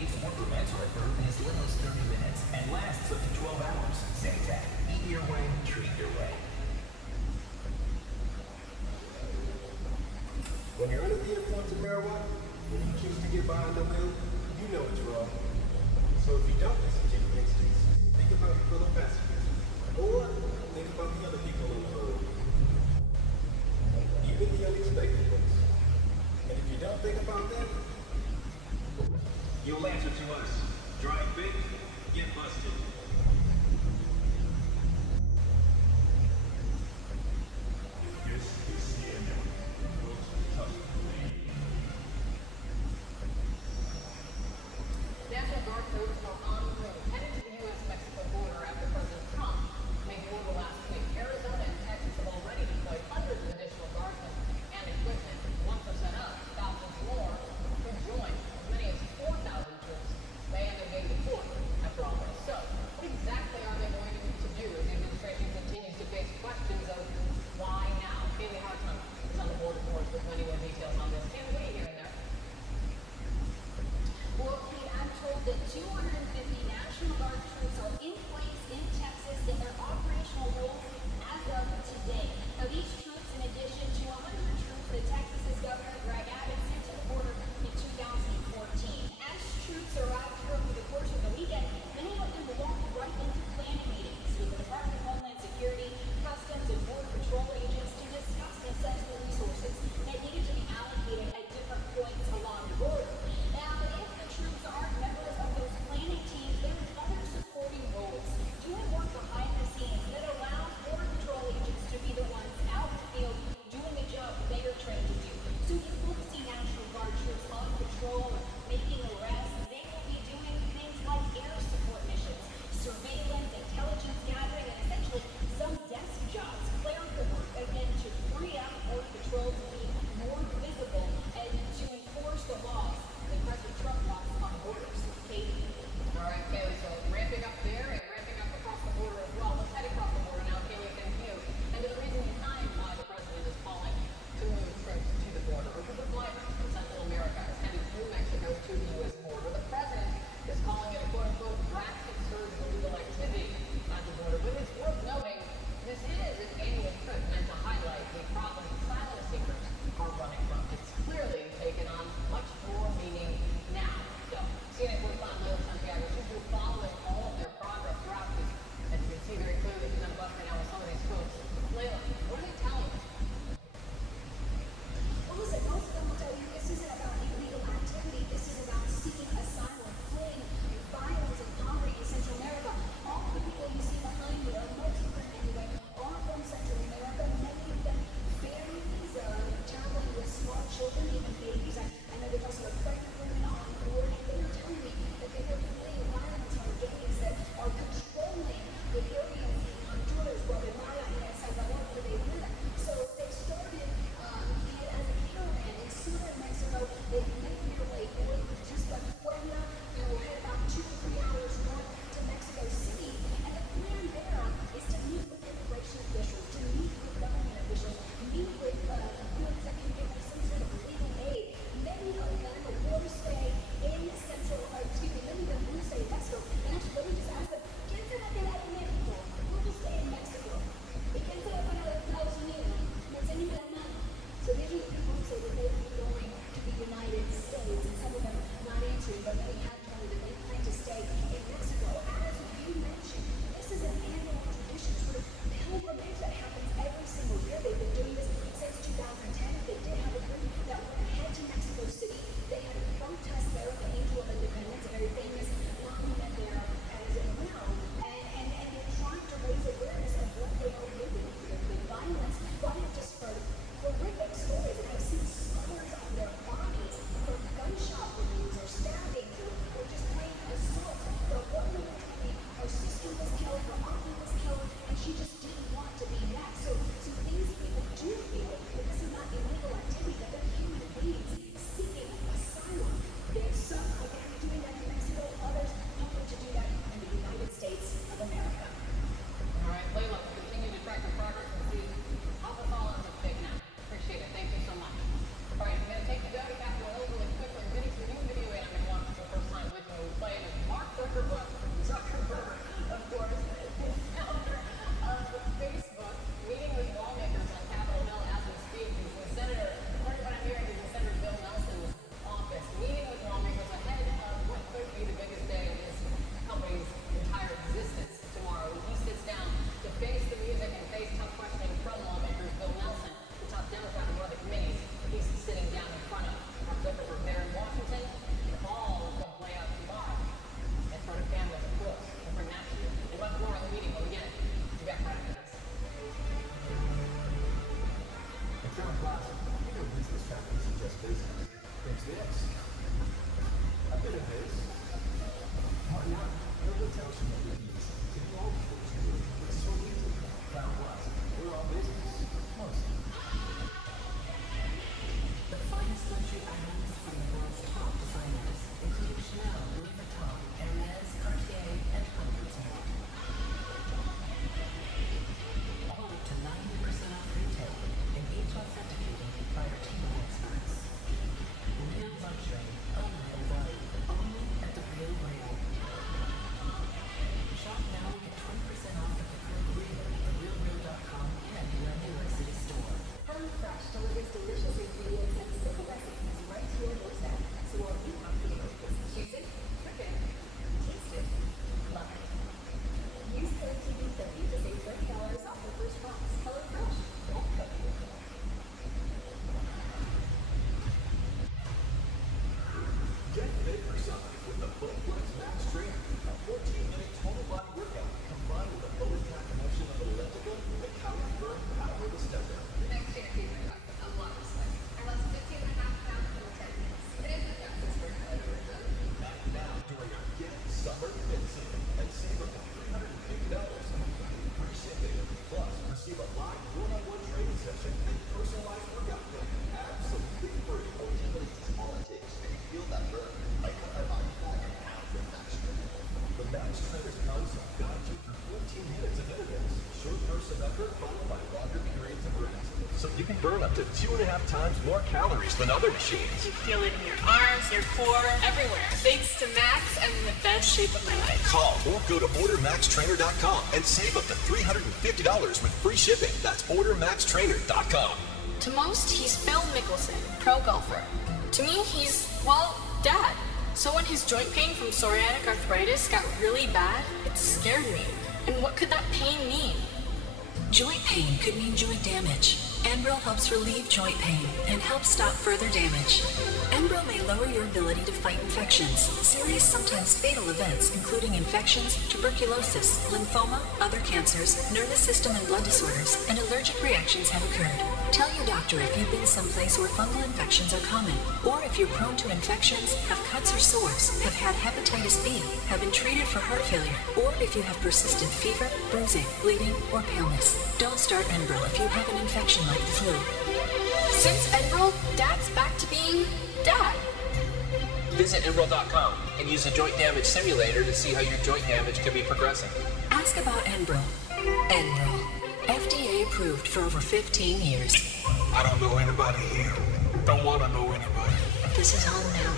meets or prevents heartburn in as little as 30 minutes and lasts up to 12 hours. Zantac. Eat your way, treat your way. When you're under the influence of marijuana, when you choose to get behind the wheel, you know it's wrong. So if you don't listen to your instincts, think about your fellow passengers. Or think about the other people on the road. Even the unexpected ones. And if you don't think about them, you'll answer to us. Drive big, get busted. This is CNN. National Guard troops are on the road, headed to the U.S.-Mexico border after President Trump made the order last week. Arizona and Texas have already deployed hundreds of additional guardsmen and equipment. 1% up, thousands more could join. As many as 4,000 troops may end up being deployed after all this. So, what exactly are they going to do as the administration continues to face questions of why now? Kaylee Hartman is on the board, of course, with many more details on this. Kaylee, what are you hearing there? Well, Kate, I'm told that 250 National Guard troops are in place in Texas in their operational roles as of today. Now, these troops, in addition to 100 troops that Texas's Governor Greg Abbott sent to the border in 2014. As troops arrived here over the course of the weekend, many of them walked right into planning meetings with the Department of Homeland Security, Customs, and Border Patrol agents to discuss and assess the resources that needed to be allocated at different points along the border. Now, if the troops aren't members of those planning teams, there's other supporting roles, doing work behind the scenes that allows Border Patrol agents to be the ones out in the field doing the job they are trained to do. So you won't see National Guard troops on patrol or making arrests. They will be doing things like air support missions, surveillance, intelligence gathering, and essentially some desk jobs, clerical work, again, to free up Border Patrol to be more visible and to enforce the laws that President Trump wants on borders. Katie? All right, Kaylee, so ramping up there and ramping up across the border as well. Let's head across the border now, Kaylee, thank you. And the reason behind why the president is calling to move troops to the border, or to the flight from Central America is headed through Mexico to the U.S. up to 2.5 times more calories than other machines. You feel it in your arms, your core, everywhere. Thanks to Max, I'm in the best shape of my life. Call or go to OrderMaxTrainer.com and save up to $350 with free shipping. That's OrderMaxTrainer.com. To most, he's Phil Mickelson, pro golfer. To me, he's, well, Dad. So when his joint pain from psoriatic arthritis got really bad, it scared me. And what could that pain mean? Joint pain could mean joint damage. Enbrel helps relieve joint pain and helps stop further damage. Enbrel may lower your ability to fight infections, serious, sometimes fatal events, including infections, tuberculosis, lymphoma, other cancers, nervous system and blood disorders, and allergic reactions have occurred. Tell your doctor if you've been someplace where fungal infections are common, or if you're prone to infections, have cuts or sores, have had hepatitis B, have been treated for heart failure, or if you have persistent fever, bruising, bleeding, or paleness. Don't start Enbrel if you have an infection like the flu. Since Enbrel, Dad's back to being Dad. Visit Enbrel.com and use a joint damage simulator to see how your joint damage could be progressing. Ask about Enbrel. Enbrel. FDA approved for over 15 years. I don't know anybody here. Don't want to know anybody. This is home now.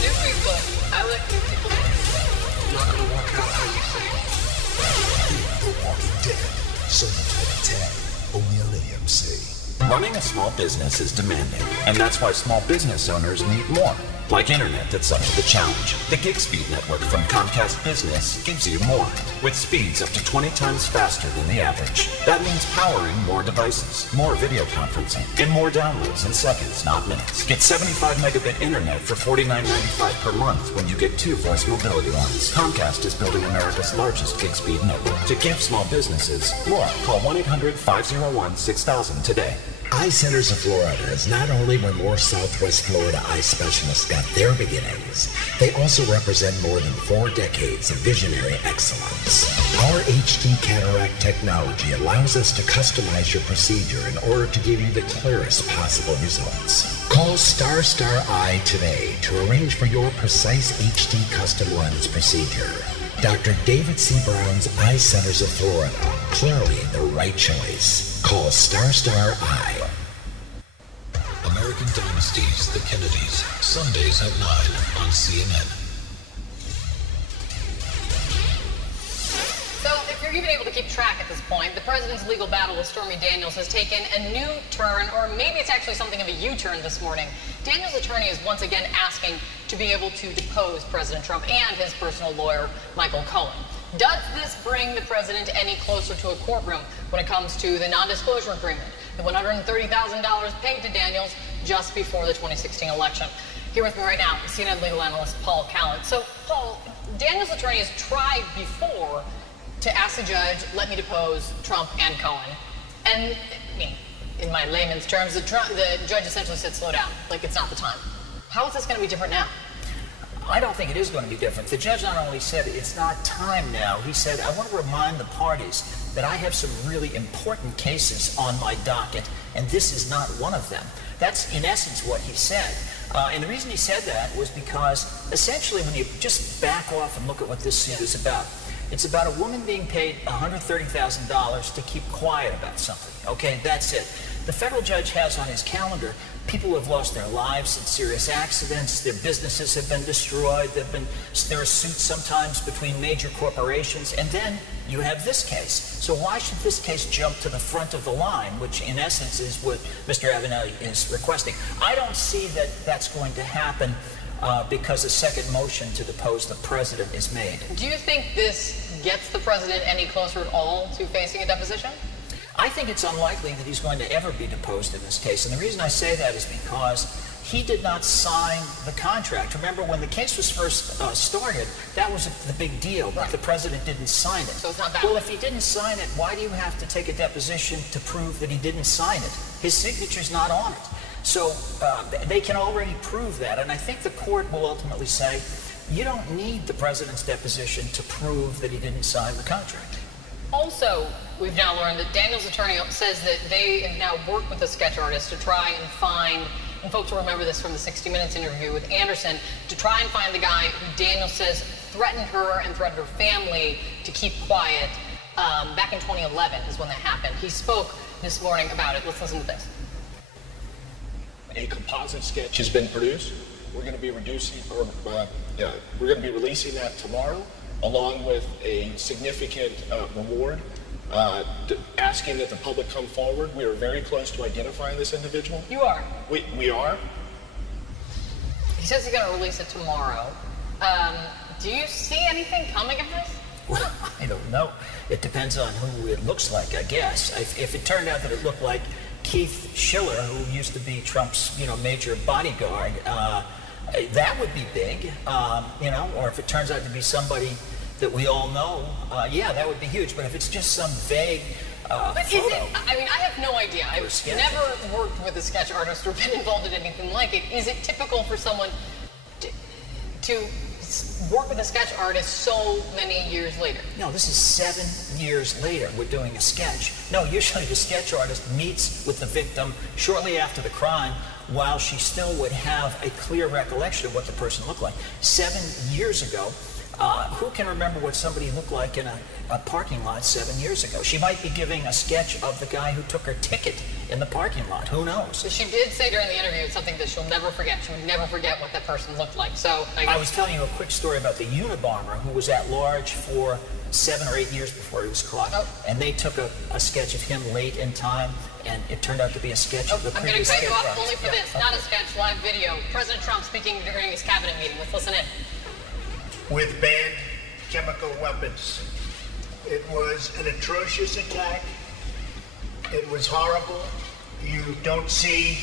New people. I like new people. You're not going to walk out how you say. The Walking Dead. Season 10. Only on AMC. Running a small business is demanding, and that's why small business owners need more. Like internet that's up to the challenge. The Gig Speed network from Comcast Business gives you more, with speeds up to 20 times faster than the average. That means powering more devices, more video conferencing, and more downloads in seconds, not minutes. Get 75 megabit internet for $49.95 per month when you get 2 voice mobility lines. Comcast is building America's largest Gig Speed network. To give small businesses more, call 1-800-501-6000 today. Eye Centers of Florida is not only where more Southwest Florida eye specialists got their beginnings, they also represent more than 4 decades of visionary excellence. Our HD cataract technology allows us to customize your procedure in order to give you the clearest possible results. Call Star Eye today to arrange for your precise HD custom lens procedure. Dr. David C. Brown's Eye Centers of Florida, clearly the right choice. Call Star Eye. American Dynasties, The Kennedys, Sundays at 9 on CNN. So, if you're even able to keep track at this point, the president's legal battle with Stormy Daniels has taken a new turn, or maybe it's actually something of a U-turn this morning. Daniels' attorney is once again asking to be able to depose President Trump and his personal lawyer, Michael Cohen. Does this bring the president any closer to a courtroom when it comes to the non-disclosure agreement, the $130,000 paid to Daniels just before the 2016 election? Here with me right now, CNN legal analyst Paul Callan. So, Paul, Daniels' attorney has tried before to ask the judge, let me depose Trump and Cohen. And, I mean, in my layman's terms, the judge essentially said, slow down, like it's not the time. How is this going to be different now? I don't think it is going to be different. The judge not only said it's not time now, he said, I want to remind the parties that I have some really important cases on my docket, and this is not one of them. That's, in essence, what he said. And the reason he said that was because, essentially, when you just back off and look at what this suit is about, it's about a woman being paid $130,000 to keep quiet about something. Okay, that's it. The federal judge has on his calendar people who have lost their lives in serious accidents, their businesses have been destroyed, there are suits sometimes between major corporations, and then you have this case. So why should this case jump to the front of the line, which in essence is what Mr. Avenatti is requesting? I don't see that that's going to happen because a second motion to depose the president is made. Do you think this gets the president any closer at all to facing a deposition? I think it's unlikely that he's going to ever be deposed in this case. And the reason I say that is because he did not sign the contract. Remember, when the case was first started, that was the big deal. Right. The president didn't sign it. So it's not valid. Well, if he didn't sign it, why do you have to take a deposition to prove that he didn't sign it? His signature's not on it. So they can already prove that. And I think the court will ultimately say, you don't need the president's deposition to prove that he didn't sign the contract. Also, we've now learned that Daniels' attorney says that they have now worked with a sketch artist to try and find, and folks will remember this from the 60 Minutes interview with Anderson, to try and find the guy who Daniels says threatened her and threatened her family to keep quiet. Back in 2011 is when that happened. He spoke this morning about it. Let's listen to this. a composite sketch has been produced. We're going to be we're going to be releasing that tomorrow, along with a significant reward, asking that the public come forward. We are very close to identifying this individual. You are? We are. He says he's going to release it tomorrow. Do you see anything coming of this? Well, I don't know. It depends on who it looks like, I guess. If it turned out that it looked like Keith Schiller, who used to be Trump's, major bodyguard, that would be big, or if it turns out to be somebody that we all know, yeah, that would be huge. But if it's just some vague but photo... Is it, I have no idea. I've never worked with a sketch artist or been involved in anything like it. Is it typical for someone to work with a sketch artist so many years later? No, this is 7 years later we're doing a sketch. No, usually the sketch artist meets with the victim shortly after the crime while she still would have a clear recollection of what the person looked like. 7 years ago, who can remember what somebody looked like in a parking lot 7 years ago? She might be giving a sketch of the guy who took her ticket in the parking lot. Who knows? So she did say during the interview something that she'll never forget. She would never forget what that person looked like. So I was telling you a quick story about the Unabomber who was at large for 7 or 8 years before he was caught. Oh. And they took a sketch of him late in time, and it turned out to be a sketch of the previous sketch. I'm going to cut you off only for this, not a sketch, live video. President Trump speaking during his cabinet meeting. Let's listen in. With banned chemical weapons. It was an atrocious attack. It was horrible. You don't see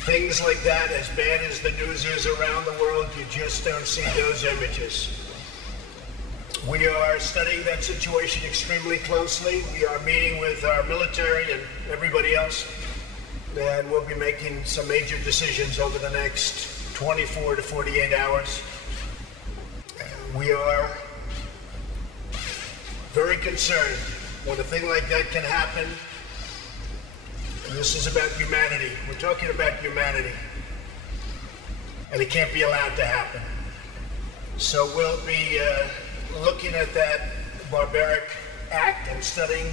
things like that, as bad as the news is around the world. You just don't see those images. We are studying that situation extremely closely. We are meeting with our military and everybody else, and we'll be making some major decisions over the next 24 to 48 hours. We are very concerned when a thing like that can happen. And this is about humanity. We're talking about humanity. And it can't be allowed to happen. So we'll be looking at that barbaric act and studying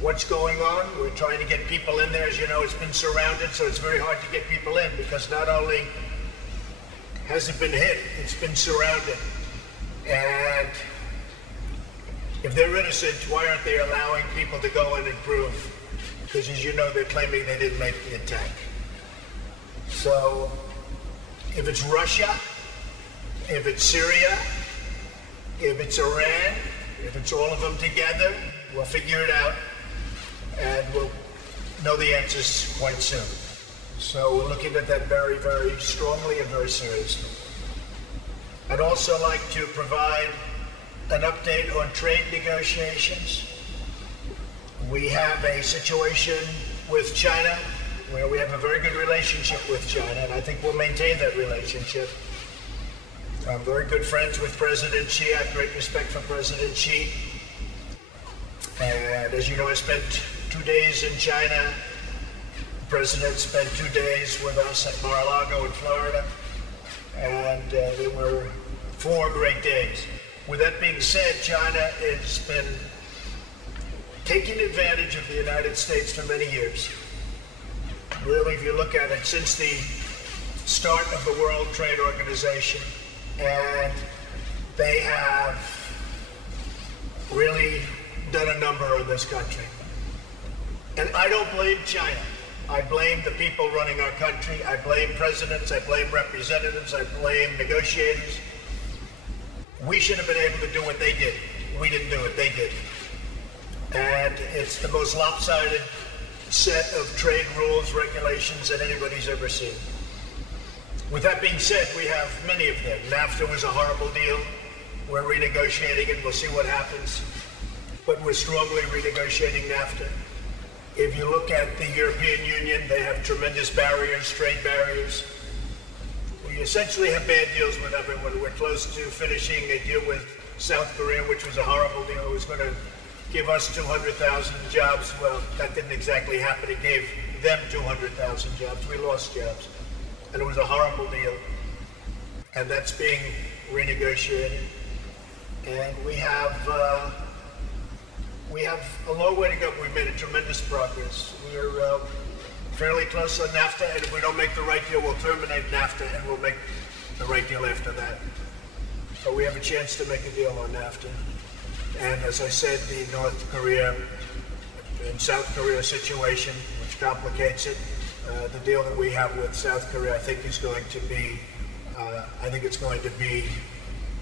what's going on. We're trying to get people in there. As you know, it's been surrounded, so it's very hard to get people in, because not only has it been hit, it's been surrounded. And if they're innocent, why aren't they allowing people to go in and prove? Because, as you know, they're claiming they didn't make the attack. So, if it's Russia, if it's Syria, if it's Iran, if it's all of them together, we'll figure it out, and we'll know the answers quite soon. So we're looking at that very, very strongly and very seriously. I'd also like to provide an update on trade negotiations. We have a situation with China where we have a very good relationship with China, and I think we'll maintain that relationship. I'm very good friends with President Xi. I have great respect for President Xi. And as you know, I spent 2 days in China. The President spent 2 days with us at Mar-a-Lago in Florida. And there were 4 great days. With that being said, China has been taking advantage of the United States for many years. Really, if you look at it, since the start of the World Trade Organization, and they have really done a number on this country. And I don't blame China. I blame the people running our country. I blame presidents. I blame representatives. I blame negotiators. We should have been able to do what they did. We didn't do it. They did. And it's the most lopsided set of trade rules, regulations that anybody's ever seen. With that being said, we have many of them. NAFTA was a horrible deal. We're renegotiating it. We'll see what happens. But we're strongly renegotiating NAFTA. If you look at the European Union, they have tremendous barriers, trade barriers. We essentially have bad deals with everyone. We're close to finishing a deal with South Korea, which was a horrible deal. It was going to give us 200,000 jobs. Well, that didn't exactly happen. It gave them 200,000 jobs. We lost jobs. And it was a horrible deal. And that's being renegotiated. And we have a long way to go. We've made a tremendous progress. We're fairly close on NAFTA, and if we don't make the right deal, we'll terminate NAFTA, and we'll make the right deal after that. So we have a chance to make a deal on NAFTA. And as I said, the North Korea and South Korea situation, which complicates it, the deal that we have with South Korea, I think is going to be, I think it's going to be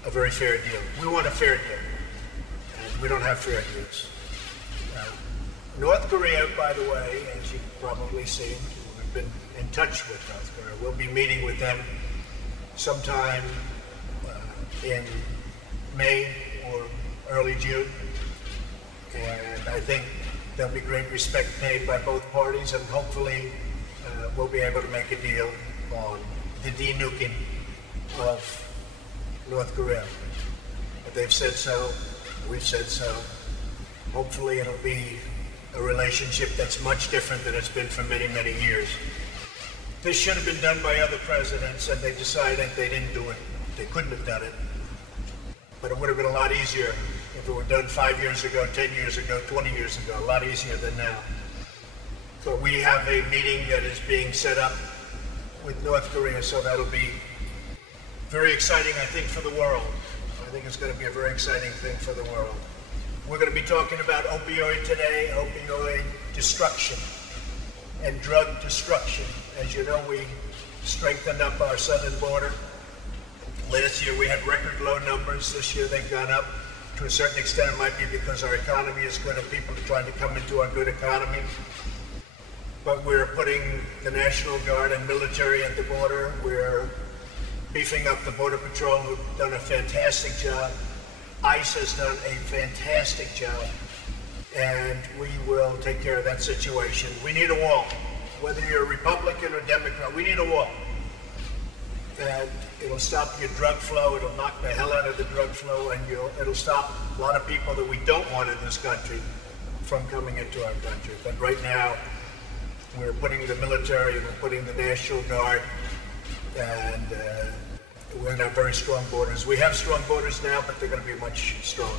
a very fair deal. We want a fair deal, and we don't have fair deals. North Korea, by the way, as you've probably seen, we've been in touch with North Korea. We'll be meeting with them sometime in May or early June, and I think there'll be great respect paid by both parties, and hopefully we'll be able to make a deal on the denuking of North Korea. But they've said so, we've said so. Hopefully it'll be a relationship that's much different than it's been for many, many years. This should have been done by other presidents, and they decided they didn't do it. They couldn't have done it. But it would have been a lot easier if it were done 5 years ago, 10 years ago, 20 years ago, a lot easier than now. But we have a meeting that is being set up with North Korea, so that'll be very exciting, I think, for the world. I think it's going to be a very exciting thing for the world. We're going to be talking about opioid today, opioid destruction and drug destruction. As you know, we strengthened up our southern border. Last year we had record low numbers. This year they've gone up. To a certain extent, it might be because our economy is good and people are trying to come into our good economy. But we're putting the National Guard and military at the border. We're beefing up the Border Patrol, who've done a fantastic job. ICE has done a fantastic job. And we will take care of that situation. We need a wall. Whether you're a Republican or Democrat, we need a wall. And it'll stop your drug flow, it'll knock the hell out of the drug flow, and it'll stop a lot of people that we don't want in this country from coming into our country. But right now, we're putting the military, we're putting the National Guard, and we're going to have very strong borders. We have strong borders now, but they're going to be much stronger.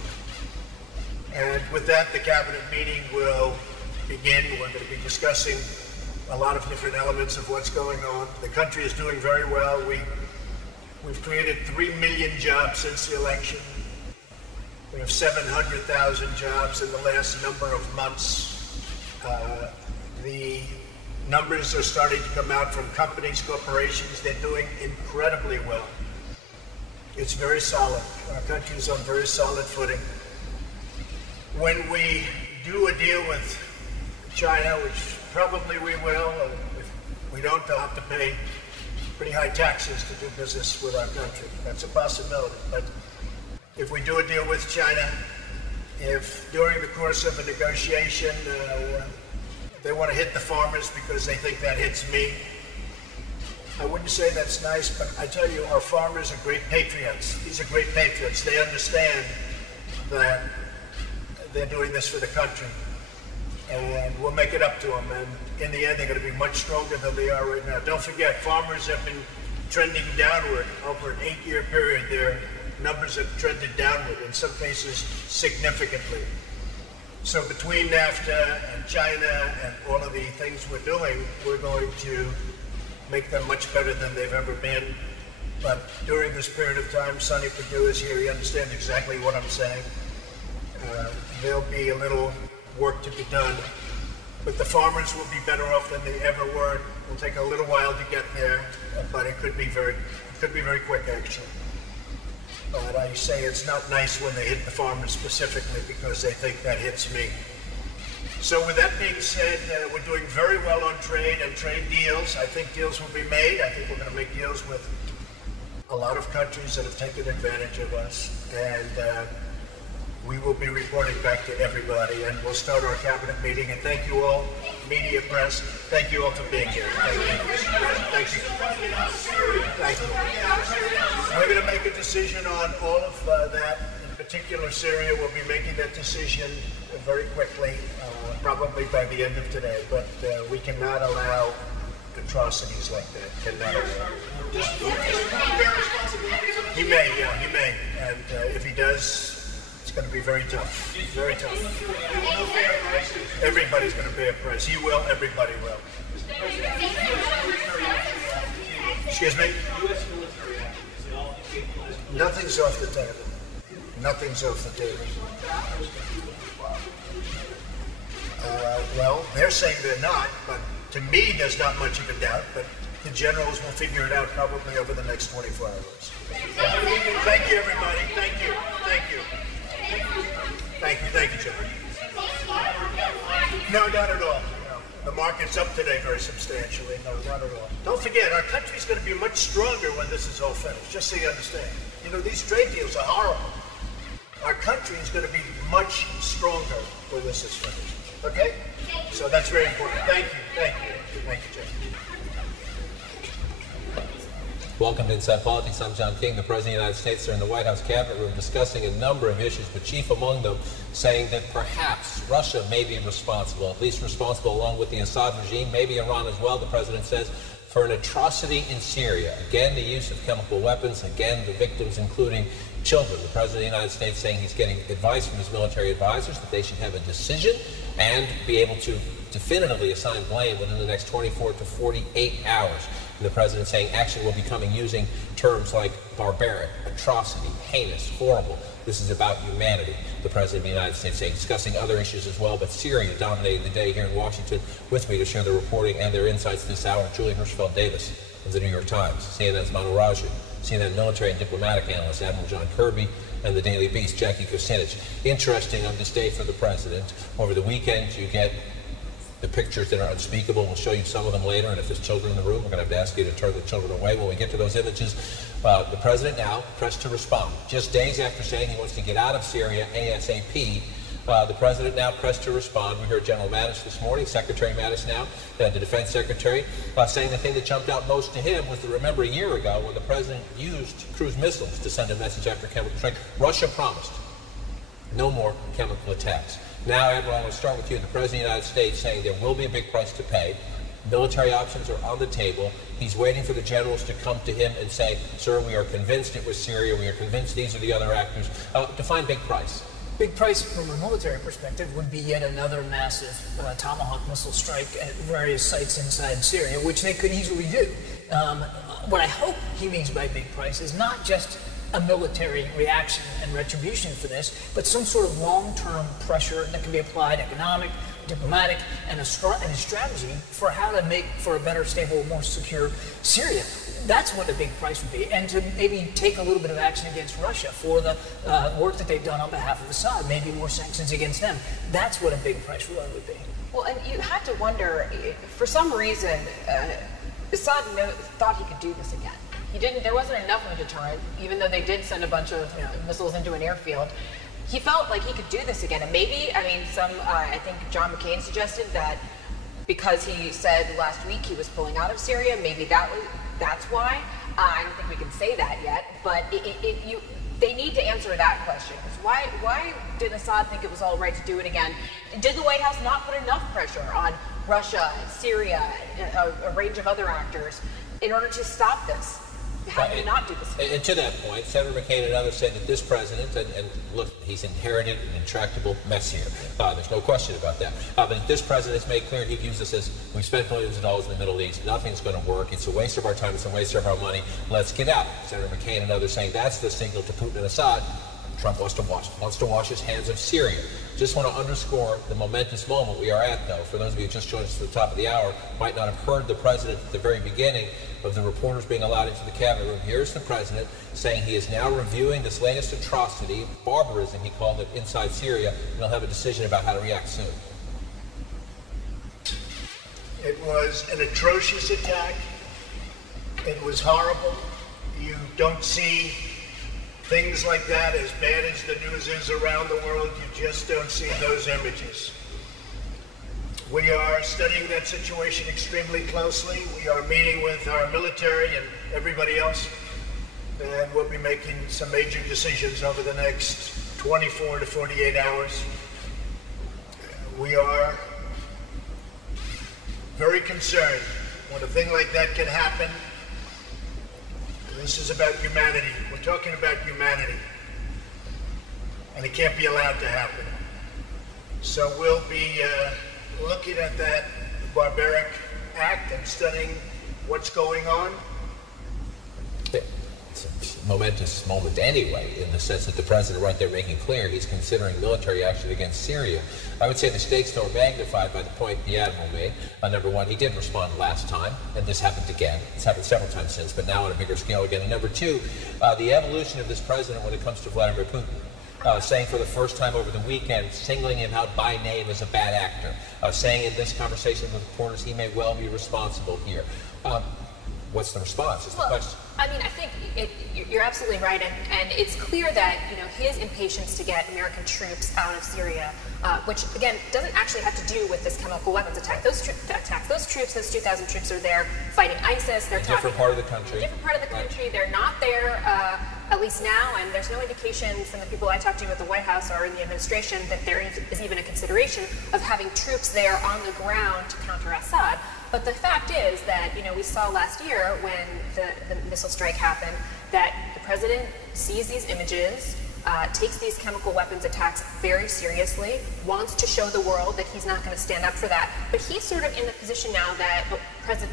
And with that, the cabinet meeting will begin. We're going to be discussing a lot of different elements of what's going on. The country is doing very well. We've created 3 million jobs since the election. We have 700,000 jobs in the last number of months. The numbers are starting to come out from companies, corporations. They're doing incredibly well. It's very solid. Our country is on very solid footing. When we do a deal with China, which probably we will, if we don't, they'll have to pay pretty high taxes to do business with our country. That's a possibility. But if we do a deal with China, if during the course of a negotiation they want to hit the farmers because they think that hits me, I wouldn't say that's nice, but I tell you, our farmers are great patriots. These are great patriots. They understand that they're doing this for the country, and we'll make it up to them. And in the end, they're going to be much stronger than they are right now. Don't forget, farmers have been trending downward over an 8-year period. Their numbers have trended downward, in some cases significantly. So between NAFTA and China and all of the things we're doing, we're going to make them much better than they've ever been. But during this period of time, Sonny Perdue is here. He understands exactly what I'm saying. There'll be a little work to be done, but the farmers will be better off than they ever were. It'll take a little while to get there, but it could be very quick, actually. But I say it's not nice when they hit the farmers specifically because they think that hits me. So with that being said, we're doing very well on trade and trade deals. I think deals will be made. I think we're going to make deals with a lot of countries that have taken advantage of us, and we will be reporting back to everybody, and we'll start our cabinet meeting. And thank you all, media, press. Thank you all for being here. Thank you. Thank you. Thank you. We're going to make a decision on all of that. In particular, Syria, we'll be making that decision very quickly, probably by the end of today. But we cannot allow atrocities like that. Cannot allow. He may. And if he does, it's going to be very tough. Very tough. Everybody's going to pay a price. He will. Everybody will. Excuse me? Nothing's off the table. Nothing's off the table. Well, they're saying they're not, but to me, there's not much of a doubt, but the generals will figure it out probably over the next 24 hours. Thank you, everybody. Thank you. Thank you. Thank you, John. No, not at all. No. The market's up today very substantially. No, not at all. Don't forget, our country's going to be much stronger when this is all finished, just so you understand. You know, these trade deals are horrible. Our country is going to be much stronger when this is finished. Okay? So that's very important. Thank you. Thank you. Thank you, Jeff. Welcome to Inside Politics. I'm John King. The President of the United States are in the White House Cabinet Room discussing a number of issues, but chief among them saying that perhaps Russia may be responsible, at least responsible along with the Assad regime, maybe Iran as well, the President says, for an atrocity in Syria. Again, the use of chemical weapons. Again, the victims, including children. The President of the United States saying he's getting advice from his military advisors that they should have a decision and be able to definitively assign blame within the next 24 to 48 hours. And the President saying action will be coming using terms like barbaric, atrocity, heinous, horrible. This is about humanity. The President of the United States saying, discussing other issues as well, but Syria dominating the day here in Washington. With me to share their reporting and their insights this hour, Julie Hirschfeld Davis of the New York Times, CNN's Manu Raju, CNN military and diplomatic analyst Admiral John Kirby, and the Daily Beast, Jackie Kucinich. Interesting on this day for the President. Over the weekend, you get the pictures that are unspeakable. We'll show you some of them later, and if there's children in the room, we're going to have to ask you to turn the children away when we get to those images. The President now pressed to respond. Just days after saying he wants to get out of Syria ASAP, the President now pressed to respond. We heard General Mattis this morning, Secretary Mattis now, the Defense Secretary, saying the thing that jumped out most to him was that, remember, a year ago when the President used cruise missiles to send a message after chemical strike, Russia promised no more chemical attacks. Now, Admiral, I want to start with you. The President of the United States saying there will be a big price to pay. Military options are on the table. He's waiting for the generals to come to him and say, sir, we are convinced it was Syria. We are convinced these are the other actors. Define big price. Big price from a military perspective would be yet another massive Tomahawk missile strike at various sites inside Syria, which they could easily do. What I hope he means by big price is not just a military reaction and retribution for this, but some sort of long-term pressure that can be applied, economic, diplomatic, and a strategy for how to make for a better, stable, more secure Syria. That's what a big price would be, and to maybe take a little bit of action against Russia for the work that they've done on behalf of Assad, maybe more sanctions against them. That's what a big price really would be. Well, and you had to wonder, for some reason, Assad thought he could do this again. He didn't. There wasn't enough of a deterrent, even though they did send a bunch of missiles into an airfield. He felt like he could do this again, and maybe, I mean, I think John McCain suggested that because he said last week he was pulling out of Syria, maybe that's why. I don't think we can say that yet, but they need to answer that question. Why did Assad think it was all right to do it again? Did the White House not put enough pressure on Russia, Syria, a range of other actors in order to stop this? How do we not do this? And to that point, Senator McCain and others say that this president, and look, he's inherited an intractable mess here. There's no question about that. But this president has made clear he views this as, we've spent millions of dollars in the Middle East, nothing's going to work, it's a waste of our time, it's a waste of our money, let's get out. Senator McCain and others saying that's the signal to Putin and Assad. Trump wants to wash his hands of Syria. Just want to underscore the momentous moment we are at, though. For those of you who just joined us at the top of the hour, might not have heard the president at the very beginning of the reporters being allowed into the cabinet room. Here's the president saying he is now reviewing this latest atrocity, barbarism, he called it, inside Syria, and he'll have a decision about how to react soon. It was an atrocious attack. It was horrible. You don't see things like that, as bad as the news is around the world. You just don't see those images. We are studying that situation extremely closely. We are meeting with our military and everybody else, and we'll be making some major decisions over the next 24 to 48 hours. We are very concerned when a thing like that can happen. This is about humanity. We're talking about humanity, and it can't be allowed to happen. So we'll be looking at that barbaric act and studying what's going on? It's a momentous moment anyway, in the sense that the president right there making clear he's considering military action against Syria. I would say the stakes are magnified by the point the Admiral made. Number one, he did respond last time, and this happened again. It's happened several times since, but now on a bigger scale again. And number two, the evolution of this president when it comes to Vladimir Putin. Saying for the first time over the weekend, singling him out by name as a bad actor. Saying in this conversation with reporters he may well be responsible here. What's the response is the question. I mean, I think you're absolutely right, and it's clear that his impatience to get American troops out of Syria, which again doesn't actually have to do with this chemical weapons attack. Those troops, those 2,000 troops are there fighting ISIS. They're a different part of the country. Different part of the country. Right. They're not there, at least now, and there's no indication from the people I talked to at the White House or in the administration that there is even a consideration of having troops there on the ground to counter Assad. But the fact is that, we saw last year when the missile strike happened that the president sees these images, takes these chemical weapons attacks very seriously, wants to show the world that he's not going to stand up for that. But he's sort of in the position now that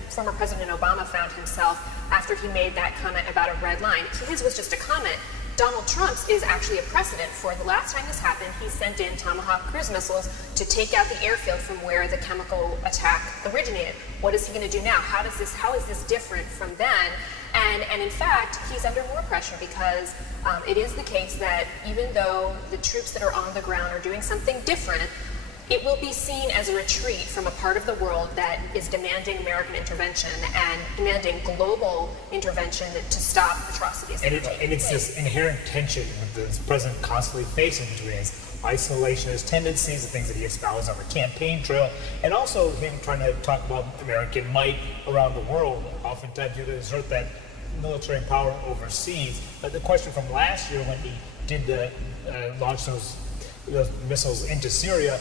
former President Obama found himself after he made that comment about a red line. His was just a comment. Donald Trump's is actually a precedent. For the last time this happened, he sent in Tomahawk cruise missiles to take out the airfield from where the chemical attack originated. What is he going to do now? How is this different from then? And in fact, he's under more pressure because it is the case that even though the troops that are on the ground are doing something different, it will be seen as a retreat from a part of the world that is demanding American intervention and demanding global intervention to stop atrocities. And it's this inherent tension with the president constantly facing between his isolationist tendencies, the things that he espoused on the campaign trail, and also him trying to talk about American might around the world. Oftentimes you assert that military power overseas. But the question from last year when he did launch those missiles into Syria,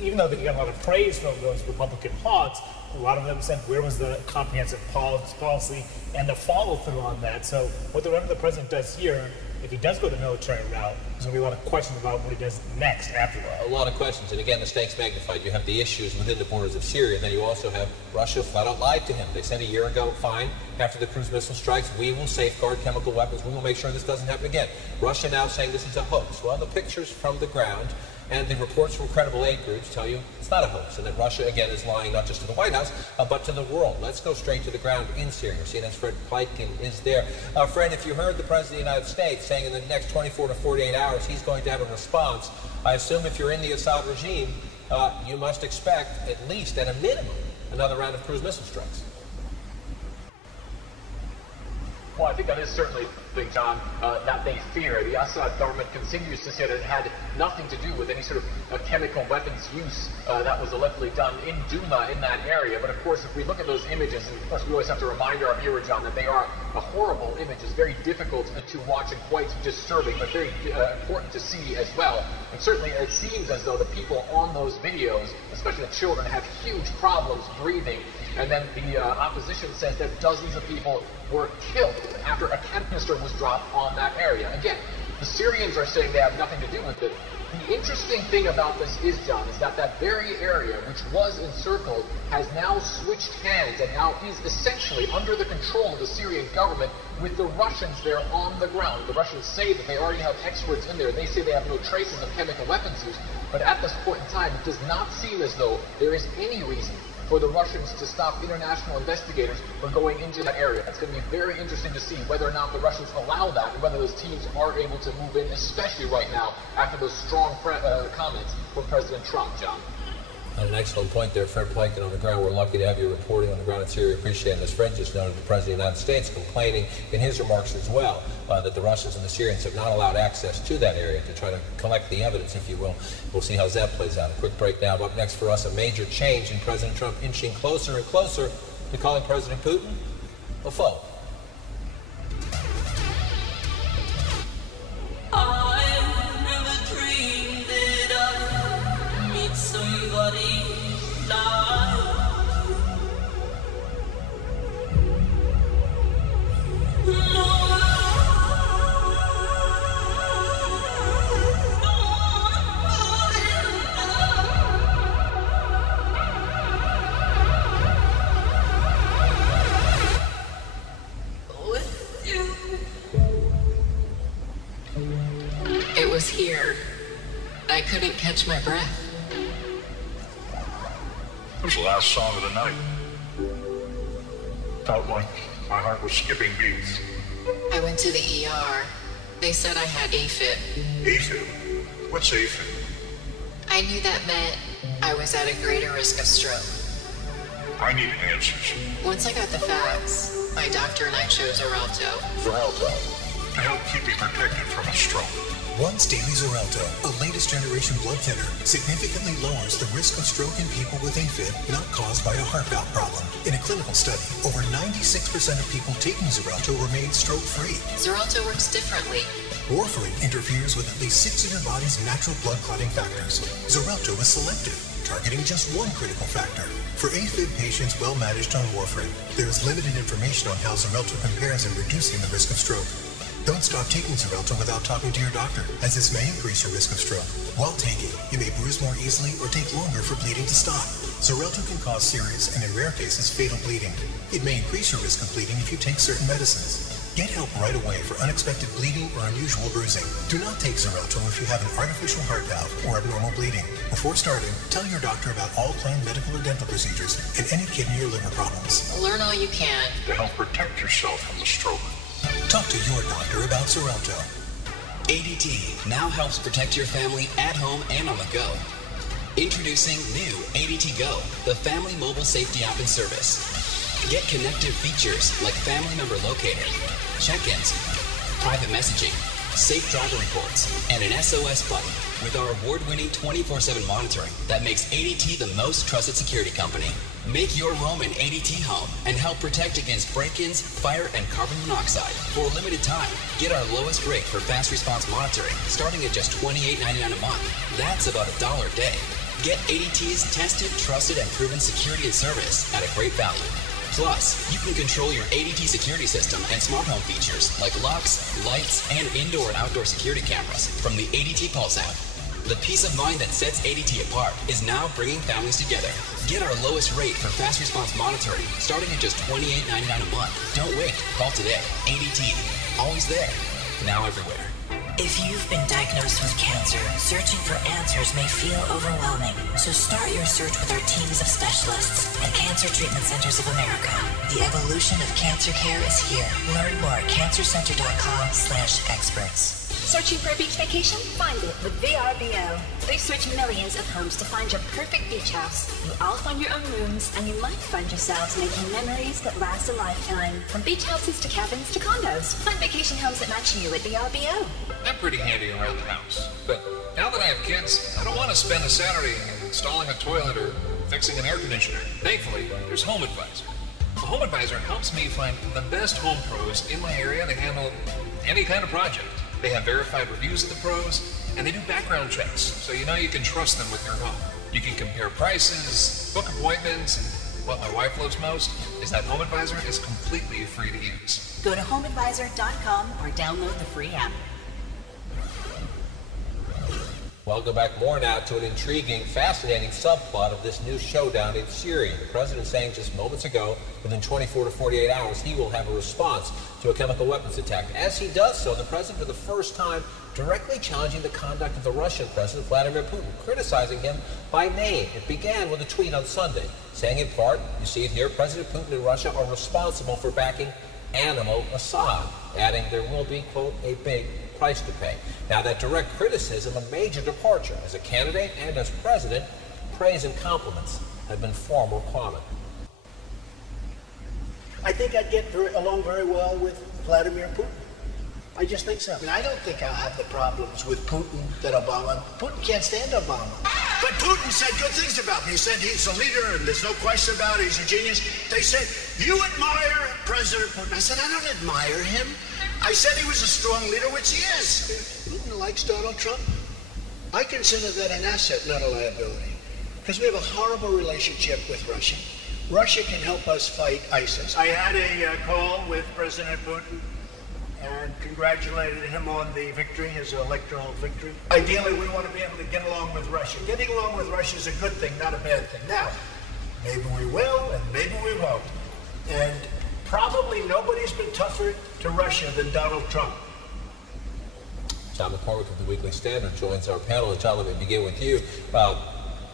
even though they got a lot of praise from those Republican hawks, a lot of them said, where was the comprehensive policy and the follow-through on that? So whatever the president does here, if he does go the military route, there's going to be a lot of questions about what he does next after that. A lot of questions, and again, the stakes magnified. You have the issues within the borders of Syria, and then you also have Russia flat out lied to him. They said a year ago, fine, after the cruise missile strikes, we will safeguard chemical weapons. We will make sure this doesn't happen again. Russia now saying this is a hoax. Well, the pictures from the ground and the reports from credible aid groups tell you it's not a hoax, and that Russia, again, is lying not just to the White House, but to the world. Let's go straight to the ground in Syria. CNN's Fred Pleitgen is there. Fred, if you heard the President of the United States saying in the next 24 to 48 hours he's going to have a response, I assume if you're in the Assad regime, you must expect, at least at a minimum, another round of cruise missile strikes. Well, I think that is certainly the thing, John, that they fear. The Assad government continues to say that it had nothing to do with any sort of chemical weapons use that was allegedly done in Duma in that area. But of course, if we look at those images, and of course we always have to remind our viewer, John, that they are horrible images, very difficult to watch and quite disturbing, but very important to see as well. And certainly it seems as though the people on those videos, especially the children, have huge problems breathing. And then the opposition says that dozens of people were killed after a canister was dropped on that area. Again, the Syrians are saying they have nothing to do with it. The interesting thing about this is, John, is that that very area which was encircled has now switched hands and now is essentially under the control of the Syrian government with the Russians there on the ground. The Russians say that they already have experts in there. They say they have no traces of chemical weapons use. But at this point in time, it does not seem as though there is any reason for the Russians to stop international investigators from going into that area. It's going to be very interesting to see whether or not the Russians allow that and whether those teams are able to move in, especially right now after those strong comments from President Trump, John. An excellent point there, Fred Pleitgen on the ground. We're lucky to have you reporting on the ground in Syria. Appreciate it. As Fred just noted, the President of the United States complaining in his remarks as well that the Russians and the Syrians have not allowed access to that area to try to collect the evidence, if you will. We'll see how that plays out. A quick break now. Up next for us, a major change in President Trump inching closer and closer to calling President Putin a foe. I never dreamed that I'd meet somebody like you. was here. I couldn't catch my breath. It was the last song of the night. Felt like my heart was skipping beats. I went to the ER. They said I had AFib. AFib? What's AFib? I knew that meant I was at a greater risk of stroke. I need answers. Once I got the facts, my doctor and I chose Xarelto. Xarelto. To help keep me protected from a stroke. Once daily Xarelto, a latest generation blood thinner, significantly lowers the risk of stroke in people with AFib not caused by a heart valve problem. In a clinical study, over 96% of people taking Xarelto remained stroke-free. Xarelto works differently. Warfarin interferes with at least 6 of your body's natural blood clotting factors. Xarelto is selective, targeting just one critical factor. For AFib patients well managed on warfarin, there is limited information on how Xarelto compares in reducing the risk of stroke. Don't stop taking Xarelto without talking to your doctor, as this may increase your risk of stroke. While taking, you may bruise more easily or take longer for bleeding to stop. Xarelto can cause serious and, in rare cases, fatal bleeding. It may increase your risk of bleeding if you take certain medicines. Get help right away for unexpected bleeding or unusual bruising. Do not take Xarelto if you have an artificial heart valve or abnormal bleeding. Before starting, tell your doctor about all planned medical or dental procedures and any kidney or liver problems. Learn all you can to help protect yourself from the stroke. Talk to your doctor about Xarelto. ADT now helps protect your family at home and on the go. Introducing new ADT Go, the family mobile safety app and service. Get connected features like family member locator, check-ins, private messaging, safe driver reports, and an SOS button with our award-winning 24/7 monitoring that makes ADT the most trusted security company. Make your home an ADT home and help protect against break-ins, fire, and carbon monoxide. For a limited time, get our lowest rate for fast response monitoring, starting at just $28.99 a month. That's about $1 a day. Get ADT's tested, trusted, and proven security and service at a great value. Plus, you can control your ADT security system and smart home features like locks, lights, and indoor and outdoor security cameras from the ADT Pulse app. The peace of mind that sets ADT apart is now bringing families together. Get our lowest rate for fast response monitoring, starting at just $28.99 a month. Don't wait. Call today. ADT. Always there. Now everywhere. If you've been diagnosed with cancer, searching for answers may feel overwhelming. So start your search with our teams of specialists at Cancer Treatment Centers of America. The evolution of cancer care is here. Learn more at cancercenter.com/experts. Searching for a beach vacation? Find it with VRBO. They search millions of homes to find your perfect beach house. You all find your own rooms, and you might find yourselves making memories that last a lifetime. From beach houses to cabins to condos. Find vacation homes that match you at VRBO. I'm pretty handy around the house, but now that I have kids, I don't want to spend a Saturday installing a toilet or fixing an air conditioner. Thankfully, there's Home Advisor. The Home Advisor helps me find the best home pros in my area to handle any kind of project. They have verified reviews of the pros, and they do background checks, so you know you can trust them with your home. You can compare prices, book appointments, and what my wife loves most is that Home Advisor is completely free to use. Go to homeadvisor.com or download the free app. Welcome back. More now to an intriguing, fascinating subplot of this new showdown in Syria. The president saying just moments ago, within 24 to 48 hours, he will have a response to a chemical weapons attack. As he does so, the president for the first time directly challenging the conduct of the Russian president, Vladimir Putin, criticizing him by name. It began with a tweet on Sunday, saying in part, you see it here, President Putin and Russia are responsible for backing Animal Assad, adding there will be, quote, a big price to pay. Now, that direct criticism, a major departure as a candidate and as president, praise and compliments have been far more common. I think I'd get along very well with Vladimir Putin. I just think so. I mean, I don't think I'll have the problems with Putin that Obama. Putin can't stand Obama. But Putin said good things about me. He said he's a leader and there's no question about it. He's a genius. They said, you admire President Putin. I said, I don't admire him. I said he was a strong leader, which he is. Putin likes Donald Trump. I consider that an asset, not a liability. Because we have a horrible relationship with Russia. Russia can help us fight ISIS. I had a call with President Putin and congratulated him on the victory, his electoral victory. Ideally, we want to be able to get along with Russia. Getting along with Russia is a good thing, not a bad thing. Now, maybe we will and maybe we won't. And probably nobody's been tougher to Russia than Donald Trump. John McCormick of the Weekly Standard joins our panel. And John, let me begin with you.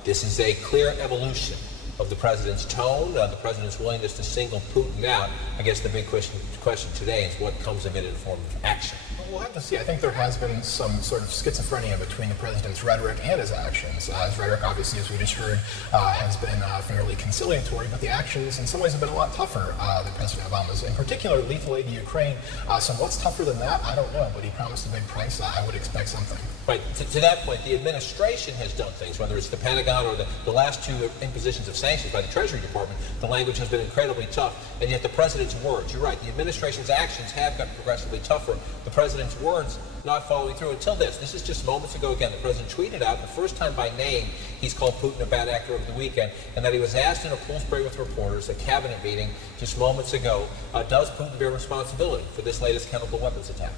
This is a clear evolution of the president's tone, the president's willingness to single Putin out. I guess the big question today is what comes of it in the form of action. We'll have to see. I think there has been some sort of schizophrenia between the president's rhetoric and his actions. His rhetoric, obviously, as we just heard, has been fairly conciliatory, but the actions in some ways have been a lot tougher than President Obama's. In particular, lethal aid to Ukraine. So what's tougher than that? I don't know, but he promised a big price. I would expect something. Right. To that point, the administration has done things, whether it's the Pentagon or the last two impositions of sanctions by the Treasury Department. The language has been incredibly tough, and yet the president's words, you're right, the administration's actions have gotten progressively tougher. The president's words not following through until this. This is just moments ago again. The president tweeted out the first time by name he's called Putin a bad actor over the weekend, and that he was asked in a pool spray with reporters, a cabinet meeting just moments ago, does Putin bear responsibility for this latest chemical weapons attack?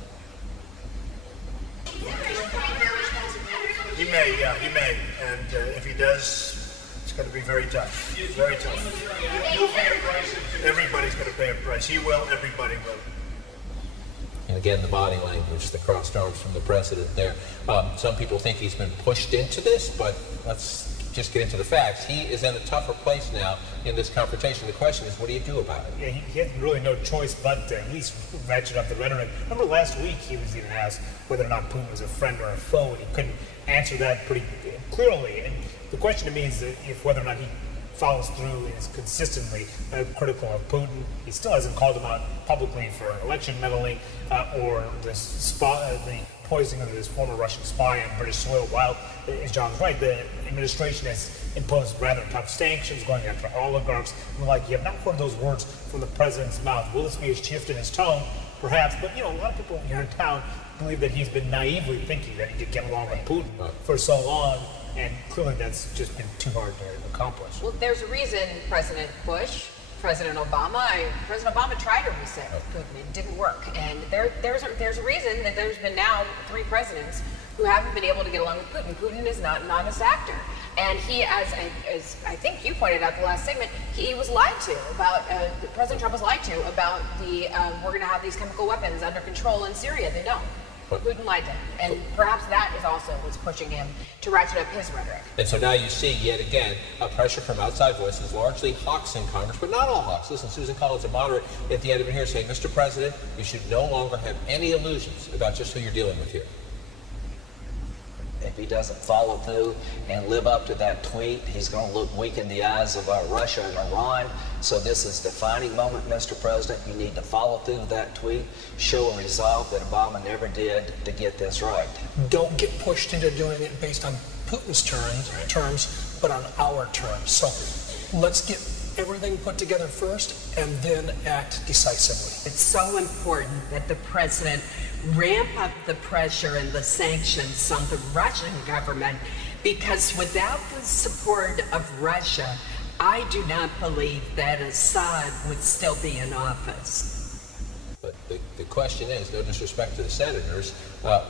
He may, and if he does, it's going to be very tough. Very tough. Everybody's going to pay a price. He will. Everybody will. And again, the body language, the crossed arms from the president there. Some people think he's been pushed into this, but let's just get into the facts. He is in a tougher place now in this confrontation. The question is, what do you do about it? Yeah, he had really no choice but to at least ratchet up the rhetoric. Remember last week he was even asked whether or not Putin was a friend or a foe, and he couldn't answer that pretty clearly. And the question to me is if whether or not he follows through and is consistently critical of Putin. He still hasn't called him out publicly for election meddling or the poisoning of this former Russian spy on British soil. While, as John's right, the administration has imposed rather tough sanctions going after oligarchs. And you have not heard those words from the president's mouth. Will this be a shift in his tone? Perhaps. But, a lot of people here in town believe that he's been naively thinking that he could get along with Putin for so long. And clearly that's just been too hard to accomplish. Well, there's a reason President Bush, President Obama tried to reset Putin. It didn't work. And there's a reason that there's been now 3 presidents who haven't been able to get along with Putin. Putin is not an honest actor. And he, as I think you pointed out the last segment, he was lied to about, President Trump was lied to about we're going to have these chemical weapons under control in Syria. They don't. Putin lied to him. And perhaps that is also what's pushing him to ratchet up his rhetoric. And so now you see, yet again, pressure from outside voices, largely hawks in Congress, but not all hawks. Listen, Susan Collins, a moderate at the end of it here, saying, Mr. President, you should no longer have any illusions about just who you're dealing with here. If he doesn't follow through and live up to that tweet, he's going to look weak in the eyes of Russia and Iran. So this is a defining moment, Mr. President. You need to follow through with that tweet, show a resolve that Obama never did to get this right. Don't get pushed into doing it based on Putin's terms, but on our terms. So let's get everything put together first and then act decisively. It's so important that the president ramp up the pressure and the sanctions on the Russian government, because without the support of Russia, I do not believe that Assad would still be in office. But the question is, no disrespect to the senators,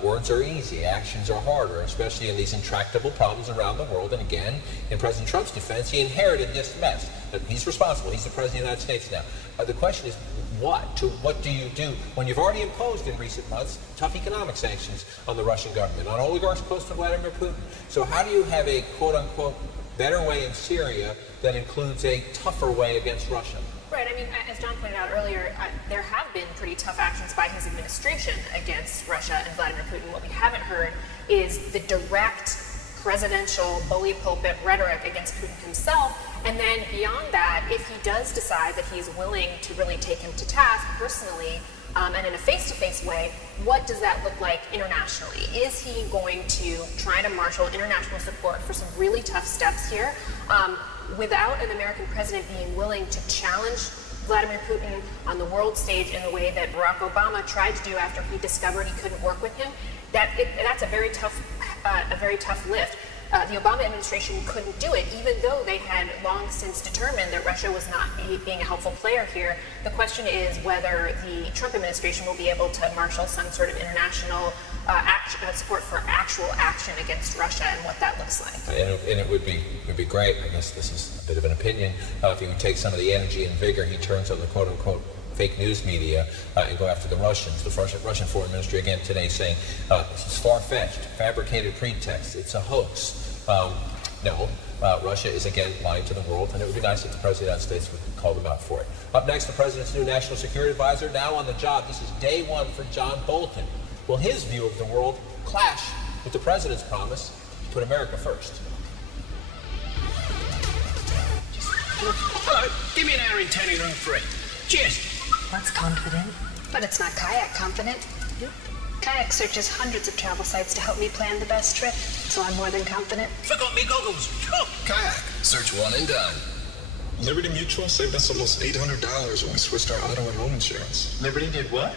words are easy, actions are harder, especially in these intractable problems around the world. And again, in President Trump's defense, he inherited this mess. He's responsible. He's the President of the United States now. The question is, what do you do when you've already imposed in recent months tough economic sanctions on the Russian government, on oligarchs close to Vladimir Putin? So how do you have a quote-unquote better way in Syria that includes a tougher way against Russia? Right. I mean, as John pointed out earlier, there have been pretty tough actions by his administration against Russia and Vladimir Putin. What we haven't heard is the direct presidential bully pulpit rhetoric against Putin himself. And then beyond that, if he does decide that he's willing to really take him to task personally and in a face-to-face way, what does that look like internationally? Is he going to try to marshal international support for some really tough steps here? Without an American president being willing to challenge Vladimir Putin on the world stage in the way that Barack Obama tried to do after he discovered he couldn't work with him, that's a very tough lift. The Obama administration couldn't do it, even though they had long since determined that Russia was not being a helpful player here. The question is whether the Trump administration will be able to marshal some sort of international support for actual action against Russia and what that looks like. And it would be great, I guess this is a bit of an opinion, if he would take some of the energy and vigor he turns on the quote-unquote fake news media and go after the Russians. The Russian Foreign Ministry again today saying this is far-fetched, fabricated pretext, it's a hoax. No, Russia is again lying to the world, and it would be nice if the President of the United States would call them out for it. Up next, the President's new National Security Advisor, now on the job. This is day one for John Bolton. Will his view of the world clash with the President's promise to put America first? Hello, give me an hour in Tanning Room 3. Cheers. That's confident. But it's not kayak confident. Kayak searches hundreds of travel sites to help me plan the best trip, so I'm more than confident. Forgot me goggles. Oh. Kayak. Search one and done. Liberty Mutual saved us almost $800 when we switched our auto and home insurance. Liberty did what?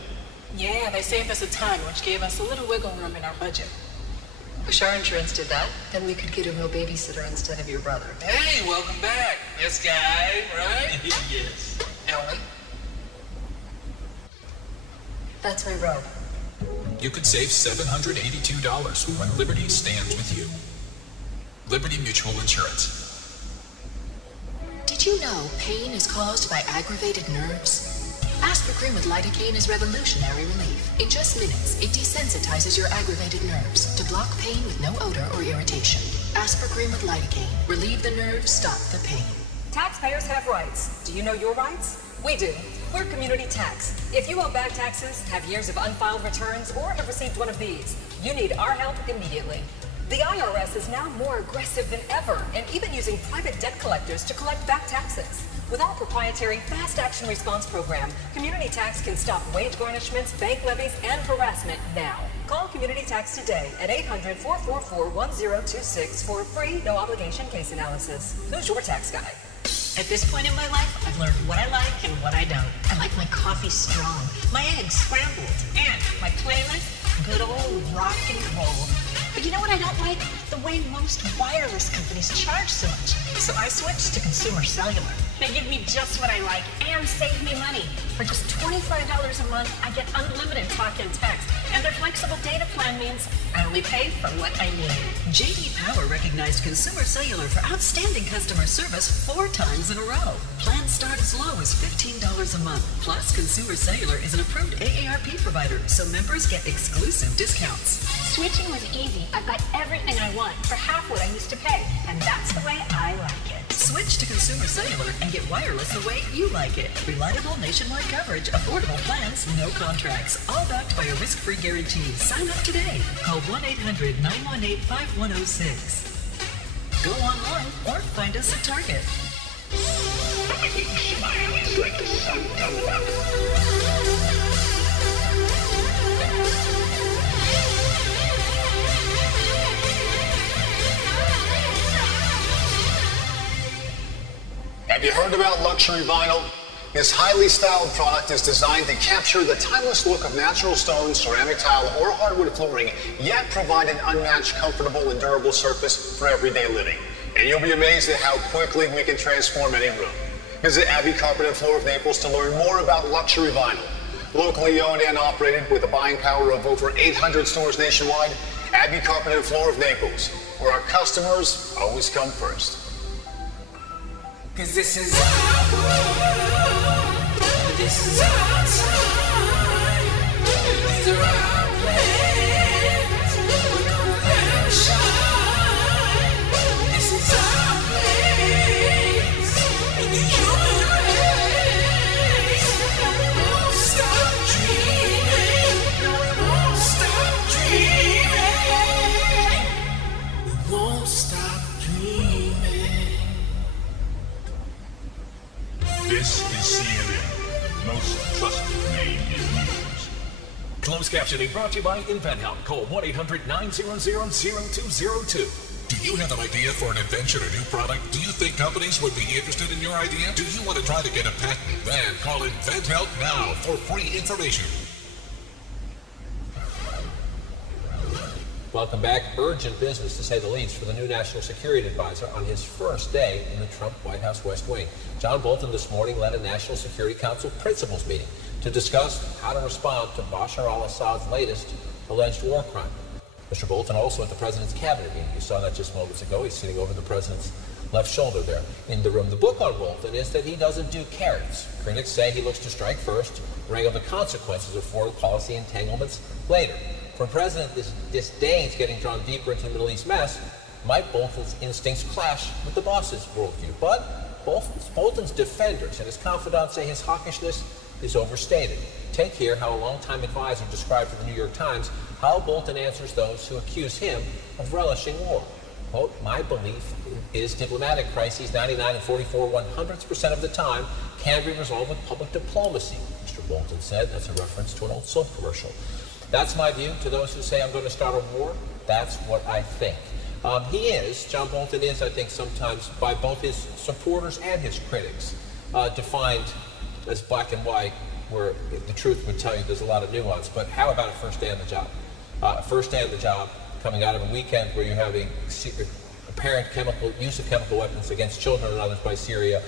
Yeah, they saved us a ton, which gave us a little wiggle room in our budget. Wish our insurance did that. Then we could get a real babysitter instead of your brother. Hey, welcome back. This guy, right? Yes. Ellen. That's my robe. You could save $782 when Liberty stands with you. Liberty Mutual Insurance. Did you know pain is caused by aggravated nerves? Aspergrin with lidocaine is revolutionary relief. In just minutes, it desensitizes your aggravated nerves to block pain with no odor or irritation. Aspergrin with lidocaine. Relieve the nerves, stop the pain. Taxpayers have rights. Do you know your rights? We do. We're Community Tax. If you owe back taxes, have years of unfiled returns, or have received one of these, you need our help immediately. The IRS is now more aggressive than ever, and even using private debt collectors to collect back taxes. With our proprietary Fast Action Response Program, Community Tax can stop wage garnishments, bank levies, and harassment now. Call Community Tax today at 800-444-1026 for a free, no-obligation case analysis. Who's your tax guy? At this point in my life, I've learned what I like and what I don't. I like my coffee strong, my eggs scrambled, and my playlist, good old rock and roll. But you know what I don't like? The way most wireless companies charge so much. So I switched to Consumer Cellular. They give me just what I like and save me money. For just $25 a month, I get unlimited talk and text. And their flexible data plan means I only pay for what I need. J.D. Power recognized Consumer Cellular for outstanding customer service 4 times in a row. Plans start as low as $15 a month. Plus, Consumer Cellular is an approved AARP provider, so members get exclusive discounts. Switching was easy. I've got everything I want for half what I used to pay, and that's the way I like it. Switch to Consumer Cellular and get wireless the way you like it. Reliable nationwide coverage, affordable plans, no contracts, all backed by a risk-free guarantee. Sign up today. Call 1-800-918-5106. Go online or find us at Target. Smile is like the sun coming up. Have you heard about luxury vinyl? This highly styled product is designed to capture the timeless look of natural stone, ceramic tile, or hardwood flooring, yet provide an unmatched, comfortable, and durable surface for everyday living. And you'll be amazed at how quickly we can transform any room. Visit Abbey Carpet and Floor of Naples to learn more about luxury vinyl. Locally owned and operated with a buying power of over 800 stores nationwide, Abbey Carpet and Floor of Naples, where our customers always come first. 'Cause this is our world, this is our time, these are our plans, we're gonna let them shine. This is our place, in the human race, and we won't stop dreaming, no we won't stop dreaming, we won't stop dreaming. This is CNN, the most trusted name in news. Closed captioning brought to you by InventHelp. Call 1-800-900-0202. Do you have an idea for an invention or new product? Do you think companies would be interested in your idea? Do you want to try to get a patent? Then call InventHelp now for free information. Welcome back. Urgent business, to say the least, for the new National Security Advisor on his first day in the Trump White House West Wing. John Bolton this morning led a National Security Council principals meeting to discuss how to respond to Bashar al-Assad's latest alleged war crime. Mr. Bolton also at the President's Cabinet meeting. You saw that just moments ago. He's sitting over the President's left shoulder there in the room. The book on Bolton is that he doesn't do carrots. Critics say he looks to strike first, wrangle the consequences of foreign policy entanglements later. For a president that disdains getting drawn deeper into the Middle East mess, Mike Bolton's instincts clash with the boss's worldview. But Bolton's defenders and his confidants say his hawkishness is overstated. Take here how a longtime advisor described to the New York Times how Bolton answers those who accuse him of relishing war. Quote, my belief is diplomatic crises 99 and 44 100% of the time can be resolved with public diplomacy, Mr. Bolton said. That's a reference to an old soap commercial. That's my view. To those who say I'm going to start a war, that's what I think. John Bolton is, I think, sometimes by both his supporters and his critics, defined as black and white, where the truth would tell you there's a lot of nuance. But how about a first day on the job? First day on the job, coming out of a weekend where you have a apparent use of chemical weapons against children and others by Syria.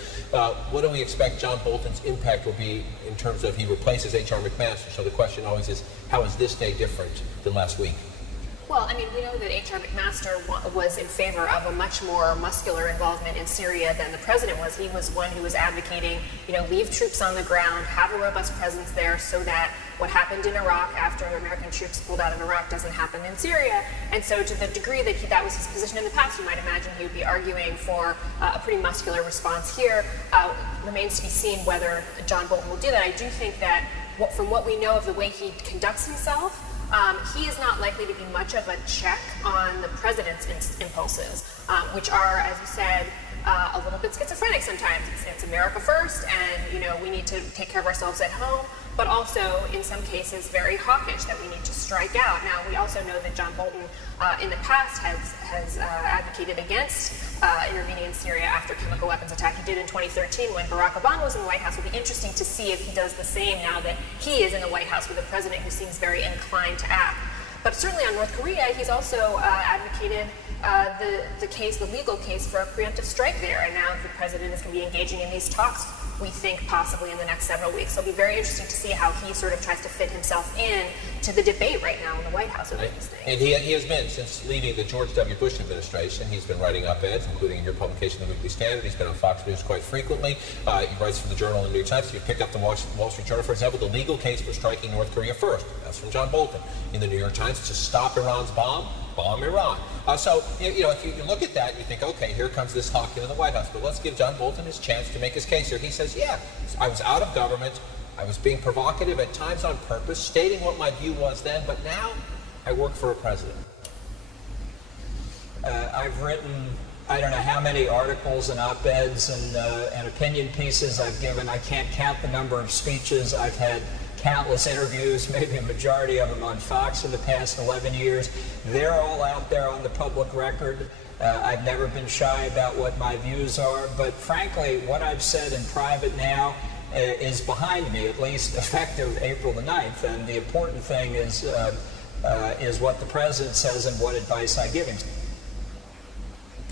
What do we expect John Bolton's impact will be in terms of he replaces H.R. McMaster? So the question always is, how is this day different than last week? Well, I mean, we know that H.R. McMaster was in favor of a much more muscular involvement in Syria than the president was. He was one who was advocating, leave troops on the ground, have a robust presence there so that what happened in Iraq after American troops pulled out of Iraq doesn't happen in Syria. And so to the degree that that was his position in the past, you might imagine he would be arguing for a pretty muscular response here. Remains to be seen whether John Bolton will do that. I do think that from what we know of the way he conducts himself, he is not likely to be much of a check on the president's impulses, which are, as you said, a little bit schizophrenic sometimes. It's America first, and we need to take care of ourselves at home, but also in some cases very hawkish, that we need to strike out. Now, we also know that John Bolton in the past has advocated against intervening in Syria after chemical weapons attack. He did in 2013 when Barack Obama was in the White House. It will be interesting to see if he does the same now that he is in the White House with a president who seems very inclined to act. But certainly on North Korea, he's also advocated the legal case for a preemptive strike there. And now the president is going to be engaging in these talks, we think, possibly in the next several weeks. So it'll be very interesting to see how he sort of tries to fit himself in to the debate right now in the White House over these things. And he has been, since leaving the George W. Bush administration, he's been writing op-eds, including in your publication, The Weekly Standard. He's been on Fox News quite frequently. He writes for the Journal and the New York Times. You picked up the Wall Street Journal, for example, the legal case for striking North Korea first. That's from John Bolton. In the New York Times, to stop Iran's bomb Iran. So, if you look at that, you think, okay, here comes this hawk into the White House. But let's give John Bolton his chance to make his case here. He says, yeah, I was out of government. I was being provocative at times on purpose, stating what my view was then, but now I work for a president. I've written, I don't know how many articles and op-eds and opinion pieces I've given. I can't count the number of speeches. I've had countless interviews, maybe a majority of them on Fox in the past 11 years. They're all out there on the public record. I've never been shy about what my views are, but frankly, what I've said in private now is behind me, at least effective April the 9th, and the important thing is what the president says and what advice I give him.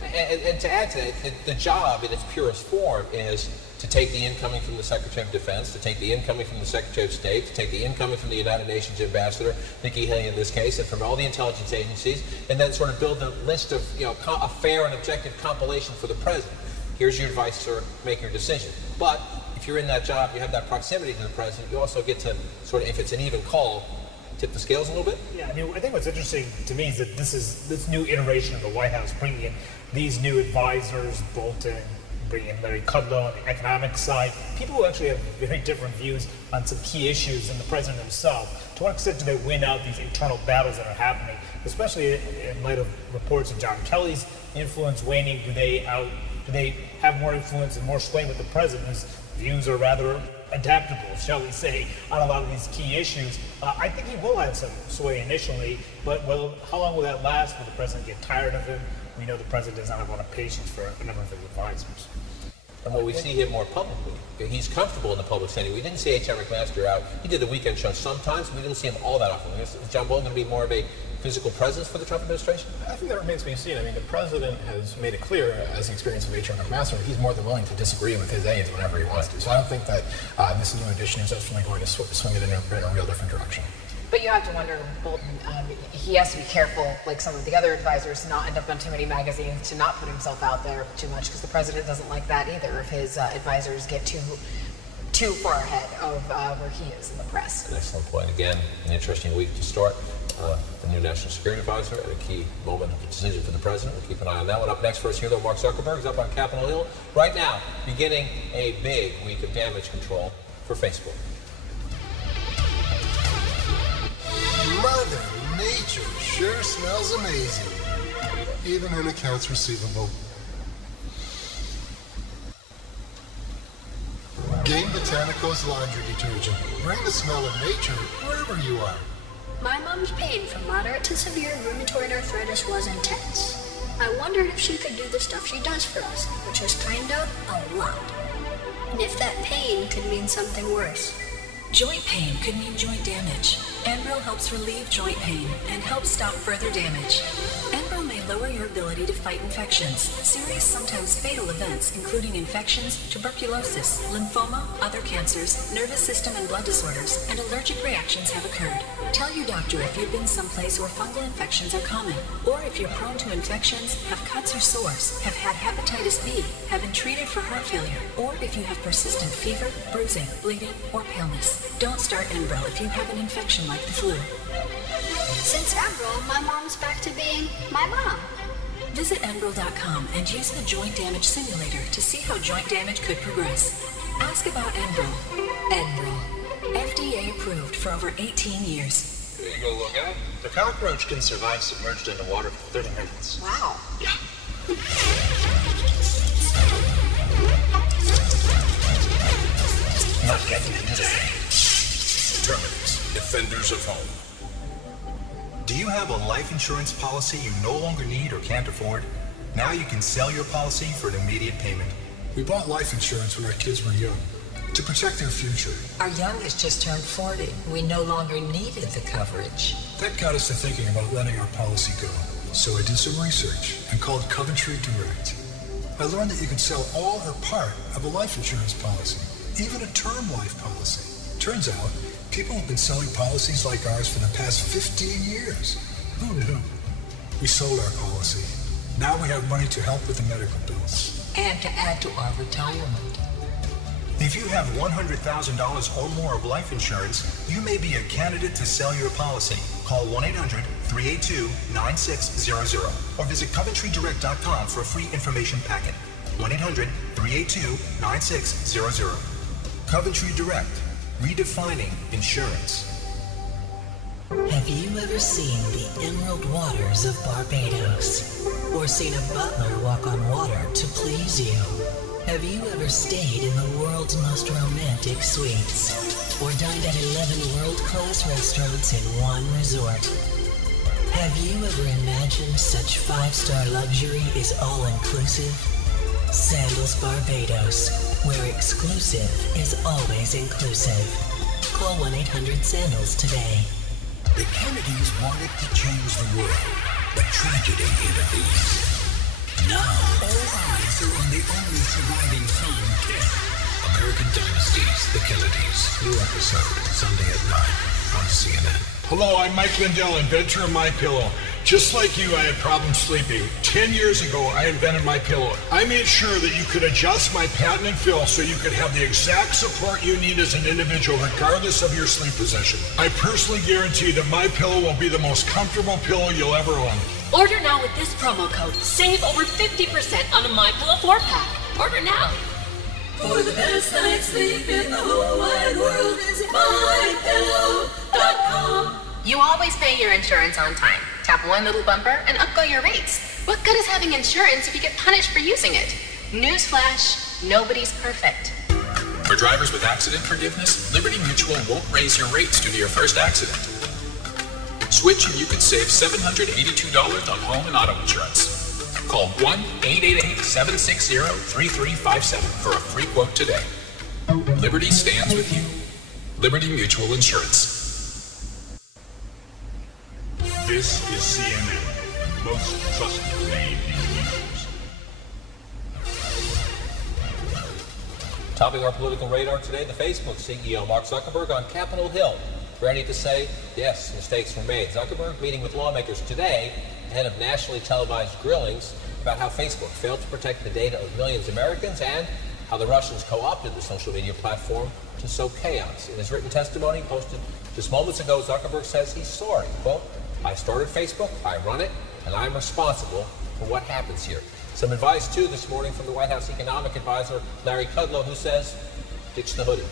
And to add to that, the job in its purest form is to take the incoming from the Secretary of Defense, to take the incoming from the Secretary of State, to take the incoming from the United Nations Ambassador, Nikki Haley in this case, and from all the intelligence agencies, and then sort of build a list of, a fair and objective compilation for the president. Here's your advice, sir, make your decision. But if you're in that job, you have that proximity to the president, you also get to sort of, if it's an even call, tip the scales a little bit? Yeah, I think what's interesting to me is that this new iteration of the White House, bringing in these new advisors, Bolton, bringing in Larry Kudlow on the economic side, people who actually have very different views on some key issues than the president himself. To what extent do they win out these internal battles that are happening, especially in light of reports of John Kelly's influence waning? Do they have more influence and more sway with the president, whose views are rather adaptable, shall we say, on a lot of these key issues? I think he will have some sway initially, but how long will that last? Will the president get tired of him? We know the president does not have a lot of patience for a number of his advisors. And will we see him more publicly? He's comfortable in the public setting. We didn't see H.R. McMaster out. He did the weekend show sometimes. We didn't see him all that often. Is John Bolton going to be more of a physical presence for the Trump administration? I think that remains to be seen. I mean, the president has made it clear, as the experience of H.R. McMaster, he's more than willing to disagree with his aides whenever he wants to. So I don't think that this new addition is definitely going to swing it in a real different direction. But you have to wonder, Bolton, he has to be careful, like some of the other advisors, to not end up on too many magazines, to not put himself out there too much, because the president doesn't like that either, if his advisors get too far ahead of where he is in the press. An excellent point. Again, an interesting week to start. The new National Security Advisor at a key moment of decision for the president. We'll keep an eye on that one. Up next for us here, though, Mark Zuckerberg is up on Capitol Hill right now, beginning a big week of damage control for Facebook. Mother Nature sure smells amazing, even in accounts receivable. Gain Botanicals laundry detergent. Bring the smell of nature wherever you are. My mom's pain from moderate to severe rheumatoid arthritis was intense. I wondered if she could do the stuff she does for us, which was kind of a lot. And if that pain could mean something worse. Joint pain could mean joint damage. Enbrel helps relieve joint pain and helps stop further damage. Enbrel may lower your ability to fight infections, serious, sometimes fatal events, including infections, tuberculosis, lymphoma, other cancers, nervous system and blood disorders, and allergic reactions have occurred. Tell your doctor if you've been someplace where fungal infections are common, or if you're prone to infections, have cuts or sores, have had hepatitis B, have been treated for heart failure, or if you have persistent fever, bruising, bleeding, or paleness. Don't start Enbrel if you have an infection like the flu. Since Enbrel, my mom's back to being my mom. Visit Enbrel.com and use the Joint Damage Simulator to see how joint damage could progress. Ask about Enbrel. Enbrel. FDA approved for over 18 years. There you go, little guy. The cockroach can survive submerged in the water for 30 minutes. Wow. Yeah. Not getting into this. Terminus, Defenders of Home. Do you have a life insurance policy you no longer need or can't afford? Now you can sell your policy for an immediate payment. We bought life insurance when our kids were young, to protect their future. Our youngest just turned 40. We no longer needed the coverage. That got us to thinking about letting our policy go. So I did some research and called Coventry Direct. I learned that you can sell all or part of a life insurance policy, even a term life policy. Turns out, people have been selling policies like ours for the past 15 years. Who knew? We sold our policy. Now we have money to help with the medical bills. And to add to our retirement. If you have $100,000 or more of life insurance, you may be a candidate to sell your policy. Call 1-800-382-9600 or visit CoventryDirect.com for a free information packet. 1-800-382-9600. Coventry Direct. Redefining insurance. Have you ever seen the emerald waters of Barbados? Or seen a butler walk on water to please you? Have you ever stayed in the world's most romantic suites? Or dined at 11 world-class restaurants in one resort? Have you ever imagined such 5-star luxury is all-inclusive? Sandals Barbados, where exclusive is always inclusive. Call 1-800-SANDALS today. The Kennedys wanted to change the world, but tragedy intervenes. Now, all eyes are on the only surviving son, Ted. American Dynasties, The Kennedys. New episode, Sunday at 9 on CNN. Hello, I'm Mike Lindell, inventor of MyPillow. Just like you, I had problems sleeping. 10 years ago, I invented MyPillow. I made sure that you could adjust my patented fill so you could have the exact support you need as an individual, regardless of your sleep position. I personally guarantee that MyPillow will be the most comfortable pillow you'll ever own. Order now with this promo code. Save over 50% on a MyPillow 4-pack. Order now. For the best night's sleep in the whole wide world, visit MyPillow.com. You always pay your insurance on time. Tap one little bumper and up go your rates. What good is having insurance if you get punished for using it? Newsflash, nobody's perfect. For drivers with accident forgiveness, Liberty Mutual won't raise your rates due to your first accident. Switch and you could save $782 on home and auto insurance. Call 1-888-760-3357 for a free quote today. Liberty stands with you. Liberty Mutual Insurance. This is CNN, the most trusted name in news. Topping our political radar today, the Facebook CEO Mark Zuckerberg on Capitol Hill, ready to say, yes, mistakes were made. Zuckerberg meeting with lawmakers today ahead of nationally televised grillings about how Facebook failed to protect the data of millions of Americans and how the Russians co-opted the social media platform to sow chaos. In his written testimony posted just moments ago, Zuckerberg says he's sorry. Quote, I started Facebook, I run it, and I'm responsible for what happens here. Some advice, too, this morning from the White House economic advisor, Larry Kudlow, who says, ditch the hoodie.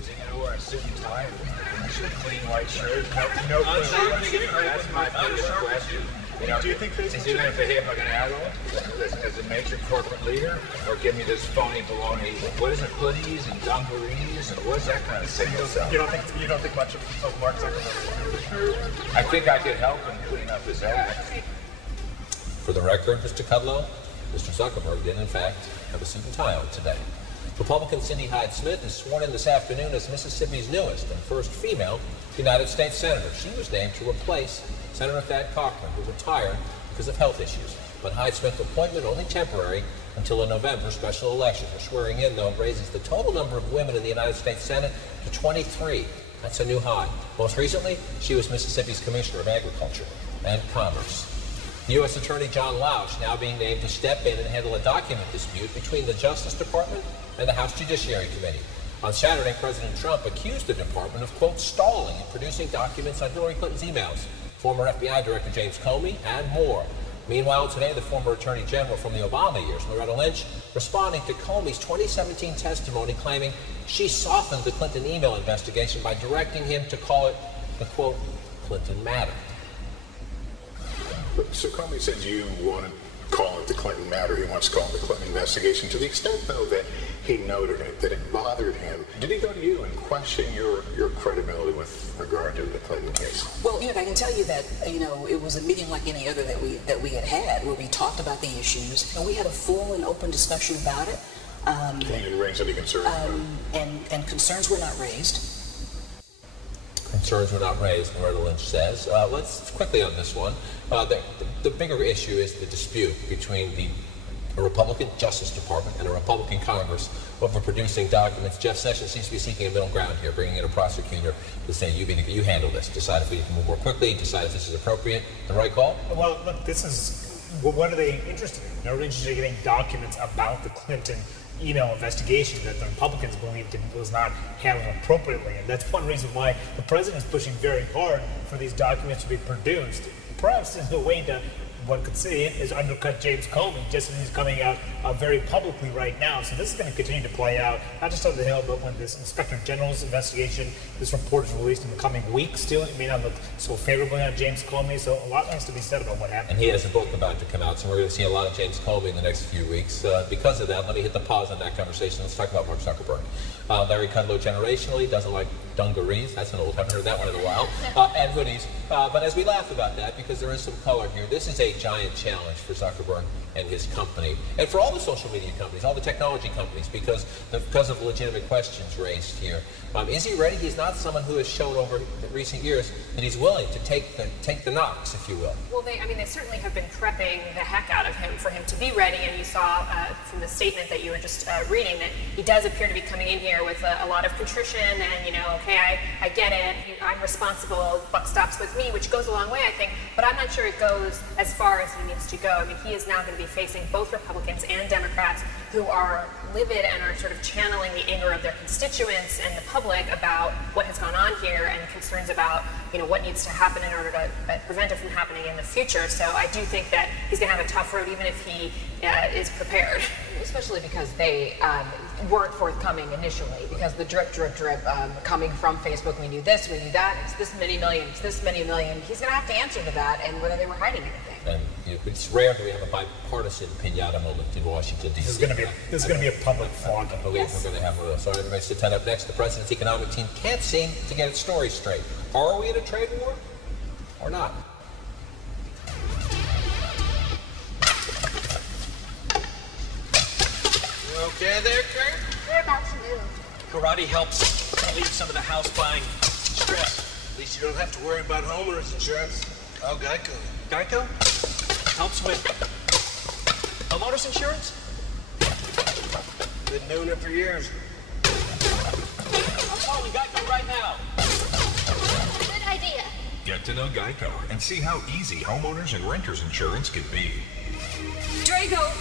Is he going to wear a suit and tie with a clean white shirt? No clue. That's my biggest question. You know, do you think is he going to behave like an adult as a major corporate leader, or give me this phony baloney? What is it, hoodies and dungarees, and what is that kind of signal? You don't think much of Mark Zuckerberg? I think I could help him clean up his act. For the record, Mr. Kudlow, Mr. Zuckerberg did in fact have a suit and tie on today. Republican Cindy Hyde-Smith is sworn in this afternoon as Mississippi's newest and first female United States Senator. She was named to replace Senator Thad Cochran, who retired because of health issues. But Hyde-Smith's appointment only temporary until a November special election. Her swearing in, though, raises the total number of women in the United States Senate to 23. That's a new high. Most recently, she was Mississippi's Commissioner of Agriculture and Commerce. U.S. Attorney John Lausch now being named to step in and handle a document dispute between the Justice Department and the House Judiciary Committee. On Saturday, President Trump accused the department of, quote, stalling and producing documents on Hillary Clinton's emails, former FBI Director James Comey, and more. Meanwhile, today, the former Attorney General from the Obama years, Loretta Lynch, responding to Comey's 2017 testimony, claiming she softened the Clinton email investigation by directing him to call it the, quote, Clinton matter. So Comey said you want to call it the Clinton matter. He wants to call it the Clinton investigation. To the extent, though, that he noted it, that it bothered him, did he go to you and question your credibility with regard to the Clinton case? Well, I can tell you that, it was a meeting like any other that we had where we talked about the issues, and we had a full and open discussion about it. He didn't raise any concerns. And concerns were not raised. Concerns were not raised, Loretta Lynch says. Let's quickly on this one. The bigger issue is the dispute between a Republican Justice Department and a Republican Congress over producing documents. Jeff Sessions seems to be seeking a middle ground here, bringing in a prosecutor to say, you handle this, decide if we can move more quickly, decide if this is appropriate. The right call? Well, look, what are they interested in? They're interested in getting documents about the Clinton email investigation that the Republicans believed was not handled appropriately. And that's one reason why the president is pushing very hard for these documents to be produced. Perhaps there's no way to, one could see it, is undercut James Comey, just as he's coming out very publicly right now. So this is going to continue to play out, not just on the Hill, but when this Inspector General's investigation, this report is released in the coming weeks still. It may not look so favorably on James Comey, so a lot has to be said about what happened. And he has a book about to come out, so we're going to see a lot of James Comey in the next few weeks. Because of that, let me hit the pause on that conversation. Let's talk about Mark Zuckerberg. Larry Kudlow generationally doesn't like dungarees. That's an old, haven't heard that one in a while. And hoodies. But as we laugh about that, because there is some color here, this is a giant challenge for Zuckerberg and his company, and for all the social media companies, all the technology companies, because of legitimate questions raised here. Is he ready? He's not someone who has shown over recent years that he's willing to take the knocks, if you will. Well, they certainly have been prepping the heck out of him for him to be ready, and you saw from the statement that you were just reading that he does appear to be coming in here with a lot of contrition and, okay, I get it, I'm responsible, buck stops with me, which goes a long way, I think, but I'm not sure it goes as far as he needs to go. I mean, he is now going to be facing both Republicans and Democrats who are livid and are sort of channeling the anger of their constituents and the public about what has gone on here and concerns about, what needs to happen in order to prevent it from happening in the future. So I do think that he's going to have a tough road even if he is prepared. Especially because they weren't forthcoming initially, because the drip coming from Facebook, we knew this, we knew that, it's this many million, it's this many million. He's going to have to answer to that and whether they were hiding anything. And it's rare that we have a bipartisan pinata moment in Washington, D.C. This is going to be a public flog. I believe we're going to have one. So everybody sit tight. Up next, the president's economic team can't seem to get its story straight. Are we in a trade war or not? You okay there, Kurt? We're about to move. Karate helps relieve some of the house buying stress. At least you don't have to worry about homeowners insurance. Oh, Geico. Geico? Helps with homeowners insurance? Been doing it for years. calling Geico right now. Good idea. Get to know Geico and see how easy homeowners and renters insurance can be. Drago,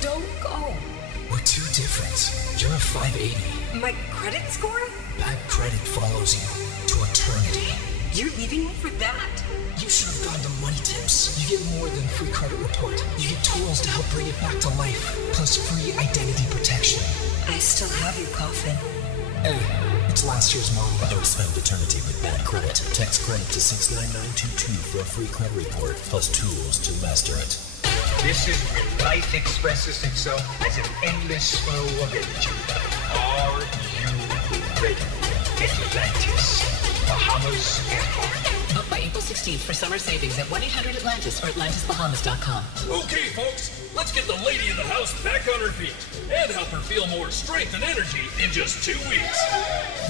don't go. We're too different. You're a 580. My credit score? Bad credit follows you to eternity. You're leaving me for that? You should have gone to Money Tips. You get more than free credit report. You get tools to help bring it back to life, plus free identity protection. I still have your coffin. Hey, it's last year's mom. Don't spend eternity with bad credit. Text credit to 69922 for a free credit report, plus tools to master it. This is where life expresses itself as an endless flow of energy. Are you ready? Atlantis, Bahamas Airport. Book by April 16th for summer savings at 1-800-ATLANTIS or AtlantisBahamas.com. Okay, folks, let's get the lady in the house back on her feet and help her feel more strength and energy in just 2 weeks.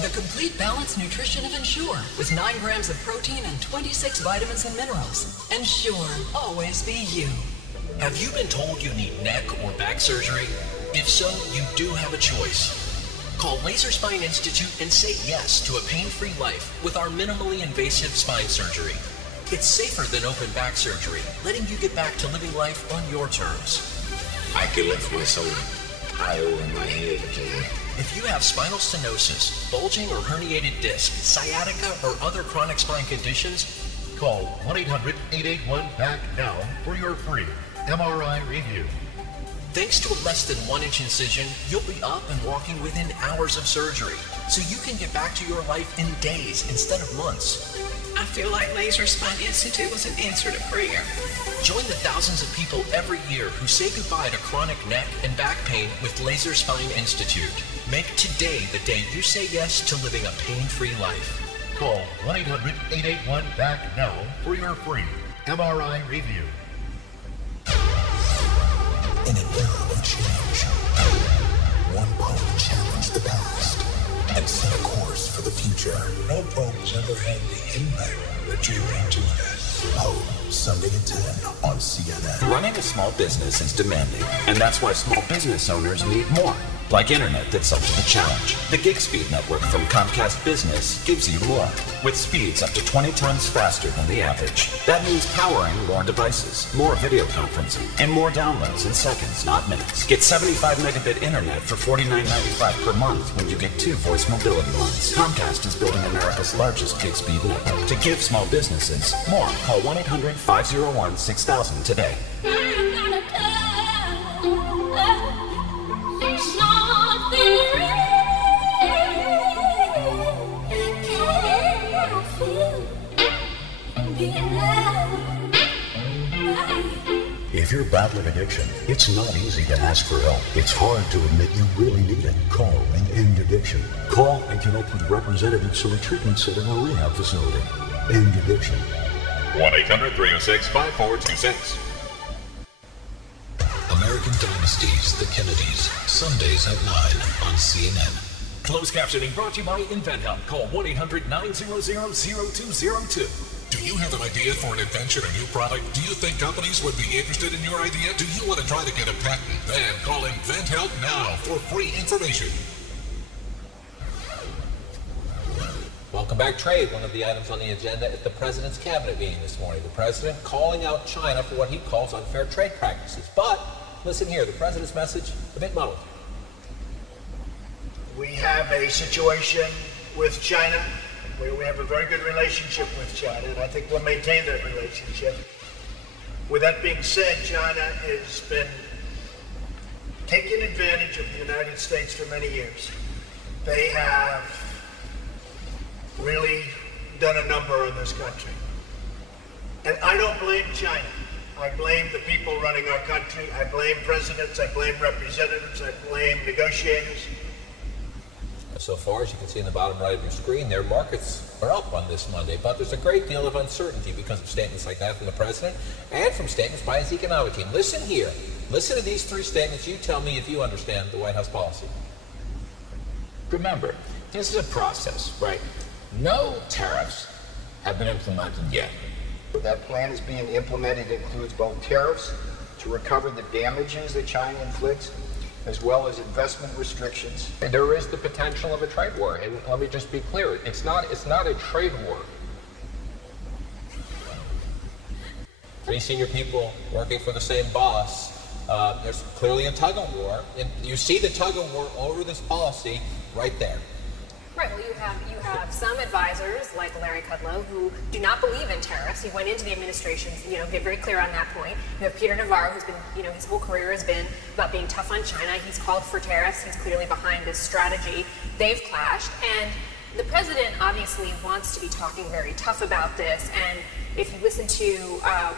The complete balanced nutrition of Ensure with 9 grams of protein and 26 vitamins and minerals. Ensure, always be you. Have you been told you need neck or back surgery? If so, you do have a choice. Call Laser Spine Institute and say yes to a pain-free life with our minimally invasive spine surgery. It's safer than open back surgery, letting you get back to living life on your terms. I can lift my soul. I owe my head to you. If you have spinal stenosis, bulging or herniated disc, sciatica, or other chronic spine conditions, call 1-800-881-BACK now for your free MRI review. Thanks to a less than 1-inch incision, you'll be up and walking within hours of surgery, so you can get back to your life in days instead of months. I feel like Laser Spine Institute was an answer to prayer. Join the thousands of people every year who say goodbye to chronic neck and back pain with Laser Spine Institute. Make today the day you say yes to living a pain-free life. Call 1-800-881-BACK now for your free MRI review. In an era of change, one poem challenged the past and set a course for the future. No poem's ever had the impact that you bring to it. Poem, Sunday at 10 on CNN. Running a small business is demanding, and that's why small business owners need more. Like internet that's up to the challenge. The Gig Speed network from Comcast Business gives you more, with speeds up to 20 times faster than the average. That means powering more devices, more video conferencing, and more downloads in seconds, not minutes. Get 75 megabit internet for $49.95 per month when you get 2 voice mobility lines. Comcast is building America's largest Gig Speed network. To give small businesses more, call 1-800-501-6000 today. If you're battling addiction, it's not easy to ask for help. It's hard to admit you really need it. Call and end addiction. Call and connect with representatives from a treatment center or rehab facility. End addiction. 1-800-306-5426. American Dynasties, The Kennedys, Sundays at 9 on CNN. Closed captioning brought to you by InventHelp. Call 1-800-900-0202. Do you have an idea for an invention or new product? Do you think companies would be interested in your idea? Do you want to try to get a patent? Then call InventHelp now for free information. Welcome back, Trade. One of the items on the agenda at the President's Cabinet meeting this morning. The President calling out China for what he calls unfair trade practices. But, listen here, the President's message, a bit muddled. We have a situation with China where we have a very good relationship with China, and I think we'll maintain that relationship. With that being said, China has been taking advantage of the United States for many years. They have really done a number on this country. And I don't blame China. I blame the people running our country. I blame presidents. I blame representatives. I blame negotiators. So far, as you can see in the bottom right of your screen, their markets are up on this Monday, but there's a great deal of uncertainty because of statements like that from the President and from statements by his economic team. Listen here. Listen to these 3 statements. You tell me if you understand the White House policy. Remember, this is a process, right? No tariffs have been implemented yet. That plan is being implemented. It includes both tariffs to recover the damages that China inflicts as well as investment restrictions. There is the potential of a trade war, and let me just be clear: it's not a trade war. 3 senior people working for the same boss. There's clearly a tug of war, and you see the tug of war over this policy right there. Right. Well, you have some advisors like Larry Kudlow who do not believe in tariffs. He went into the administration, get very clear on that point. You have Peter Navarro, who's been, his whole career has been about being tough on China. He's called for tariffs. He's clearly behind this strategy. They've clashed, and the president obviously wants to be talking very tough about this. And if you listen to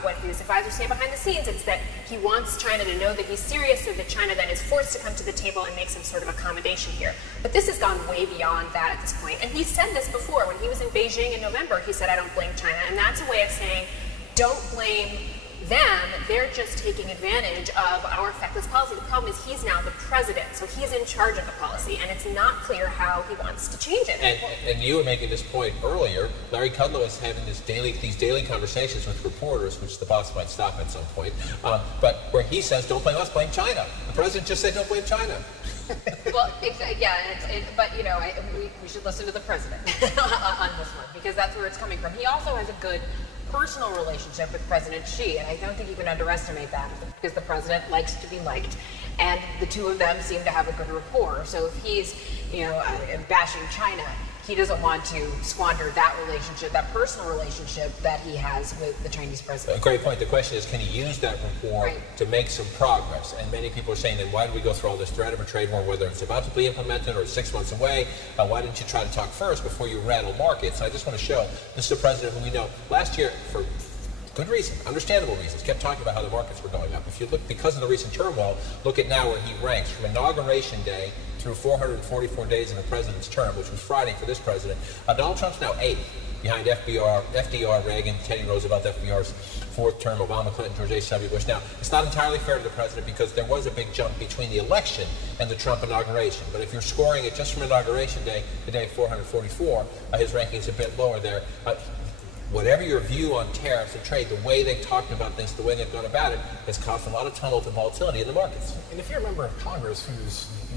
what his advisors say behind the scenes, it's that he wants China to know that he's serious, so that China then is forced to come to the table and make some sort of accommodation here. But this has gone way beyond that at this point. And he said this before. When he was in Beijing in November, he said, I don't blame China. And that's a way of saying, don't blame them. They're just taking advantage of our feckless policy. The problem is he's now the president, so he's in charge of the policy, and it's not clear how he wants to change it. And you were making this point earlier. Larry Kudlow is having these daily conversations with reporters, which the boss might stop at some point, but where he says, don't blame us, blame China. The president just said, don't blame China. Well, yeah, but we should listen to the president on this one, because that's where it's coming from. He also has a good personal relationship with President Xi, and I don't think you can underestimate that, because the president likes to be liked, and the two of them seem to have a good rapport. So if he's, bashing China, he doesn't want to squander that relationship, that personal relationship that he has with the Chinese president. A great point. The question is, can he use that rapport to make some progress? And many people are saying, then why did we go through all this threat of a trade war, whether it's about to be implemented or 6 months away? Why didn't you try to talk first before you rattle markets? I just want to show, this is a president who we know last year, for good reason, understandable reasons, kept talking about how the markets were going up. If you look, because of the recent turmoil, look at now where he ranks from Inauguration Day through 444 days in the president's term, which was Friday for this president. Donald Trump's now 8th, behind FDR, Reagan, Teddy Roosevelt, FDR's 4th term, Obama, Clinton, George H.W. Bush. Now, it's not entirely fair to the president, because there was a big jump between the election and the Trump inauguration. But if you're scoring it just from Inauguration Day, the day 444, his ranking's a bit lower there. Whatever your view on tariffs and trade, the way they've talked about this, the way they've gone about it, has caused a lot of tumult and volatility in the markets. And if you're a member of Congress who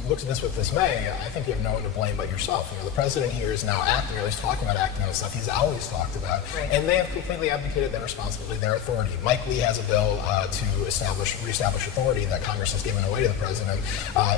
looks at this with dismay, I think you have no one to blame but yourself. The president here is now acting, or at least talking about acting on stuff he's always talked about, and they have completely abdicated their responsibility, their authority. Mike Lee has a bill to reestablish authority that Congress has given away to the president.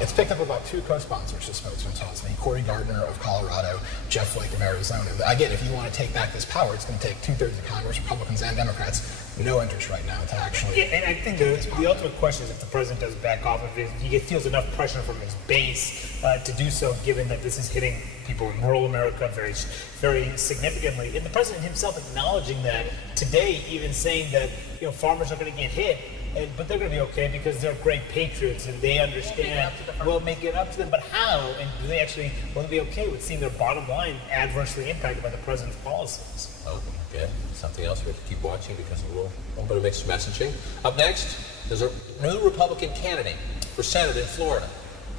It's picked up about 2 co-sponsors, the spokesman tells me. Cory Gardner of Colorado, Jeff Flake of Arizona. Again, if you want to take back this power, it's going to take 2/3 of Congress, Republicans and Democrats. No interest right now to actually... Yeah, and I think the ultimate question is if the president does back off, if he feels enough pressure from his base to do so, given that this is hitting people in rural America very, very significantly. And the president himself acknowledging that today, even saying that farmers are going to get hit, but they're going to be okay because they're great patriots and they understand. We'll make it up to them, but how? And do they actually will they be okay with seeing their bottom line adversely impacted by the president's policies? Oh, yeah. Something else we have to keep watching because of a little bit of mixed messaging. Up next, there's a new Republican candidate for Senate in Florida.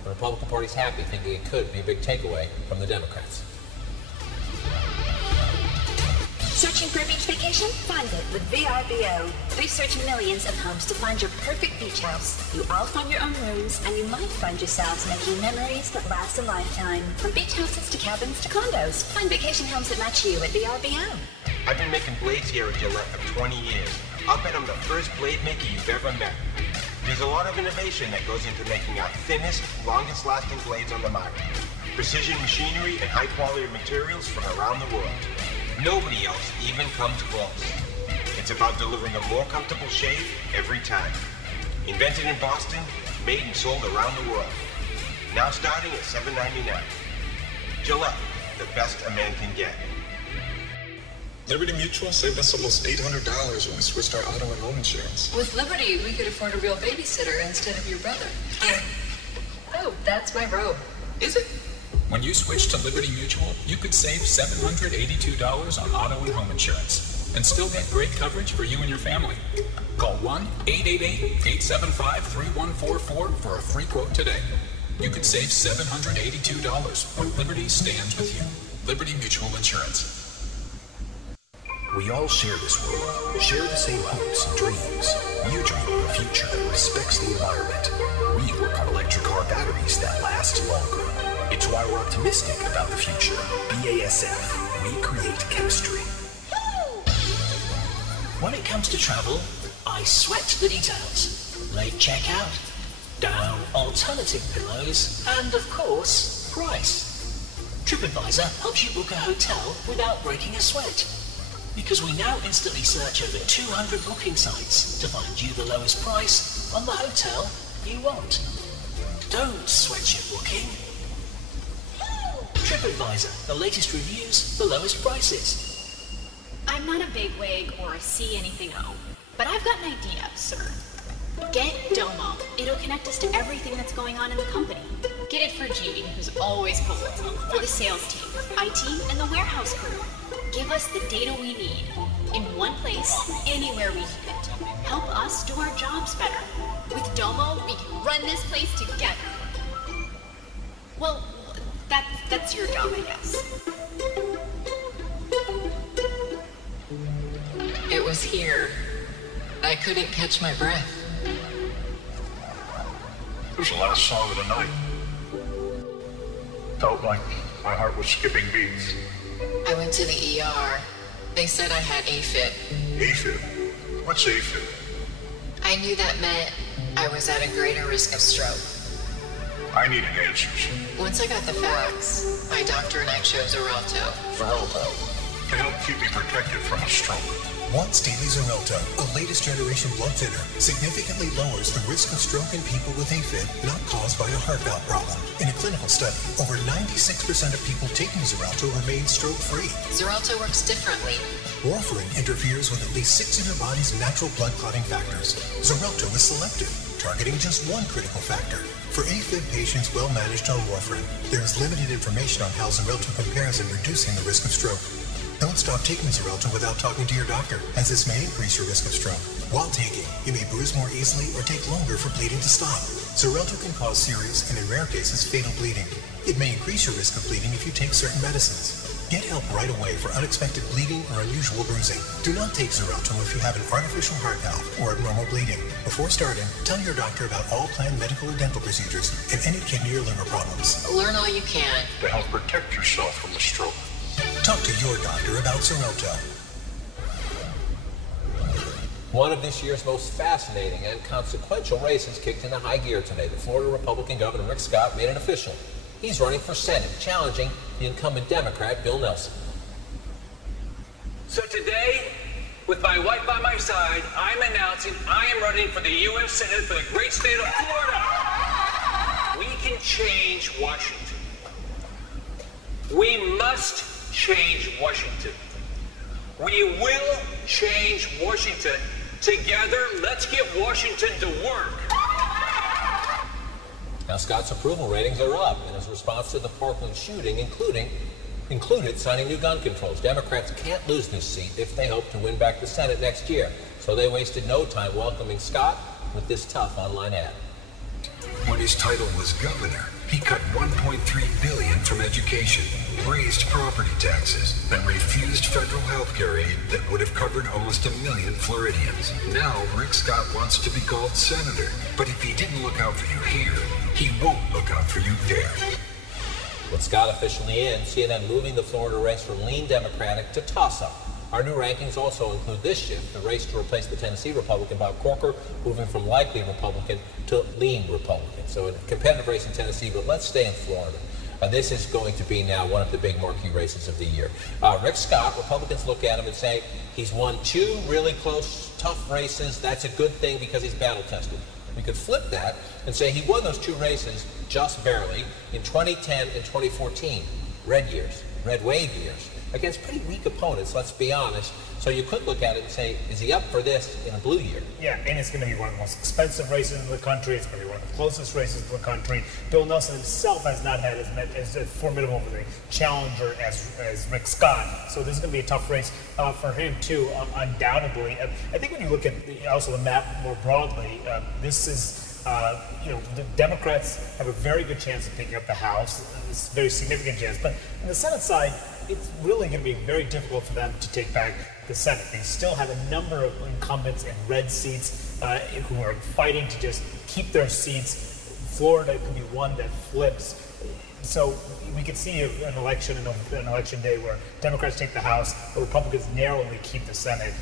The Republican Party's happy, thinking it could be a big takeaway from the Democrats. Searching for a beach vacation? Find it with VRBO. We search millions of homes to find your perfect beach house. You all find your own rooms, and you might find yourselves making memories that last a lifetime. From beach houses to cabins to condos. Find vacation homes that match you at VRBO. I've been making blades here at Gillette for 20 years. I'll bet I'm the first blade maker you've ever met. There's a lot of innovation that goes into making our thinnest, longest-lasting blades on the market. Precision machinery and high-quality materials from around the world. Nobody else even comes close. It's about delivering a more comfortable shave every time. Invented in Boston, made and sold around the world. Now starting at $7.99. Gillette, the best a man can get. Liberty Mutual saved us almost $800 when we switched our auto and home insurance. With Liberty, we could afford a real babysitter instead of your brother. Oh, that's my robe. Is it? When you switch to Liberty Mutual, you could save $782 on auto and home insurance and still get great coverage for you and your family. Call 1-888-875-3144 for a free quote today. You could save $782 when Liberty stands with you. Liberty Mutual Insurance. We all share this world, share the same hopes and dreams. You dream of a future that respects the environment. We work on electric car batteries that last longer. It's why we're optimistic about the future. BASF. We create chemistry. When it comes to travel, I sweat the details. Late checkout, down alternative pillows, and of course, price. TripAdvisor helps you book a hotel without breaking a sweat. Because we now instantly search over 200 booking sites to find you the lowest price on the hotel you want. Don't sweat your booking. TripAdvisor, the latest reviews, the lowest prices. I'm not a bigwig or a C-anything-O, but I've got an idea, sir. Get Domo. It'll connect us to everything that's going on in the company. Get it for G, who's always cold, for the sales team, IT, and the warehouse crew. Give us the data we need, in one place, anywhere we need it. Help us do our jobs better. With Domo, we can run this place together. Well, that's your job, I guess. It was here. I couldn't catch my breath. It was the last song of the night. Felt like my heart was skipping beats. I went to the ER. They said I had AFib. AFib? What's AFib? I knew that meant I was at a greater risk of stroke. I needed answers. Once I got the facts, my doctor and I chose Xarelto. To help keep me protected from a stroke. Once daily Xarelto, a latest generation blood thinner, significantly lowers the risk of stroke in people with AFib not caused by a heart valve problem. In a clinical study, over 96% of people taking Xarelto remain stroke-free. Xarelto works differently. Warfarin interferes with at least 6 of your body's natural blood clotting factors. Xarelto is selective, targeting just one critical factor. For AFib patients well managed on warfarin, there is limited information on how Xarelto compares in reducing the risk of stroke. Don't stop taking Xarelto without talking to your doctor, as this may increase your risk of stroke. While taking, you may bruise more easily or take longer for bleeding to stop. Xarelto can cause serious and in rare cases fatal bleeding. It may increase your risk of bleeding if you take certain medicines. Get help right away for unexpected bleeding or unusual bruising. Do not take Xarelto if you have an artificial heart valve or abnormal bleeding. Before starting, tell your doctor about all planned medical or dental procedures and any kidney or liver problems. Learn all you can to help protect yourself from a stroke. Talk to your doctor about Xarelto. One of this year's most fascinating and consequential races kicked into high gear today. The Florida Republican Governor Rick Scott made it official. He's running for Senate, challenging the incumbent Democrat, Bill Nelson. So today, with my wife by my side, I'm announcing I am running for the U.S. Senate for the great state of Florida. We can change Washington. We must change Washington. We will change Washington. Together, let's get Washington to work. Now, Scott's approval ratings are up in his response to the Parkland shooting, included signing new gun controls. Democrats can't lose this seat if they hope to win back the Senate next year. So they wasted no time welcoming Scott with this tough online ad. When his title was governor, he cut $1.3 billion from education, raised property taxes, and refused federal health care aid that would have covered almost 1 million Floridians. Now, Rick Scott wants to be called senator, but if he didn't look out for you here, he won't look out for you there. With Scott officially in, CNN moving the Florida race from lean Democratic to toss-up. Our new rankings also include this shift, the race to replace the Tennessee Republican Bob Corker, moving from likely Republican to lean Republican. So a competitive race in Tennessee, but let's stay in Florida. This is going to be now one of the big marquee races of the year. Rick Scott, Republicans look at him and say he's won 2 really close, tough races. That's a good thing because he's battle-tested. We could flip that and say he won those 2 races just barely in 2010 and 2014, red years, red wave years, against pretty weak opponents, let's be honest. So you could look at it and say, is he up for this in a blue year? Yeah, and it's going to be one of the most expensive races in the country. It's going to be one of the closest races in the country. Bill Nelson himself has not had as formidable of a challenger as Rick Scott. So this is going to be a tough race for him, too, undoubtedly. I think when you look at also the map more broadly, this is the Democrats have a very good chance of picking up the House. It's a very significant chance. But on the Senate side, it's really going to be very difficult for them to take back the Senate. They still have a number of incumbents in red seats who are fighting to just keep their seats. Florida could be one that flips. So we could see an election day where Democrats take the House, but Republicans narrowly keep the Senate,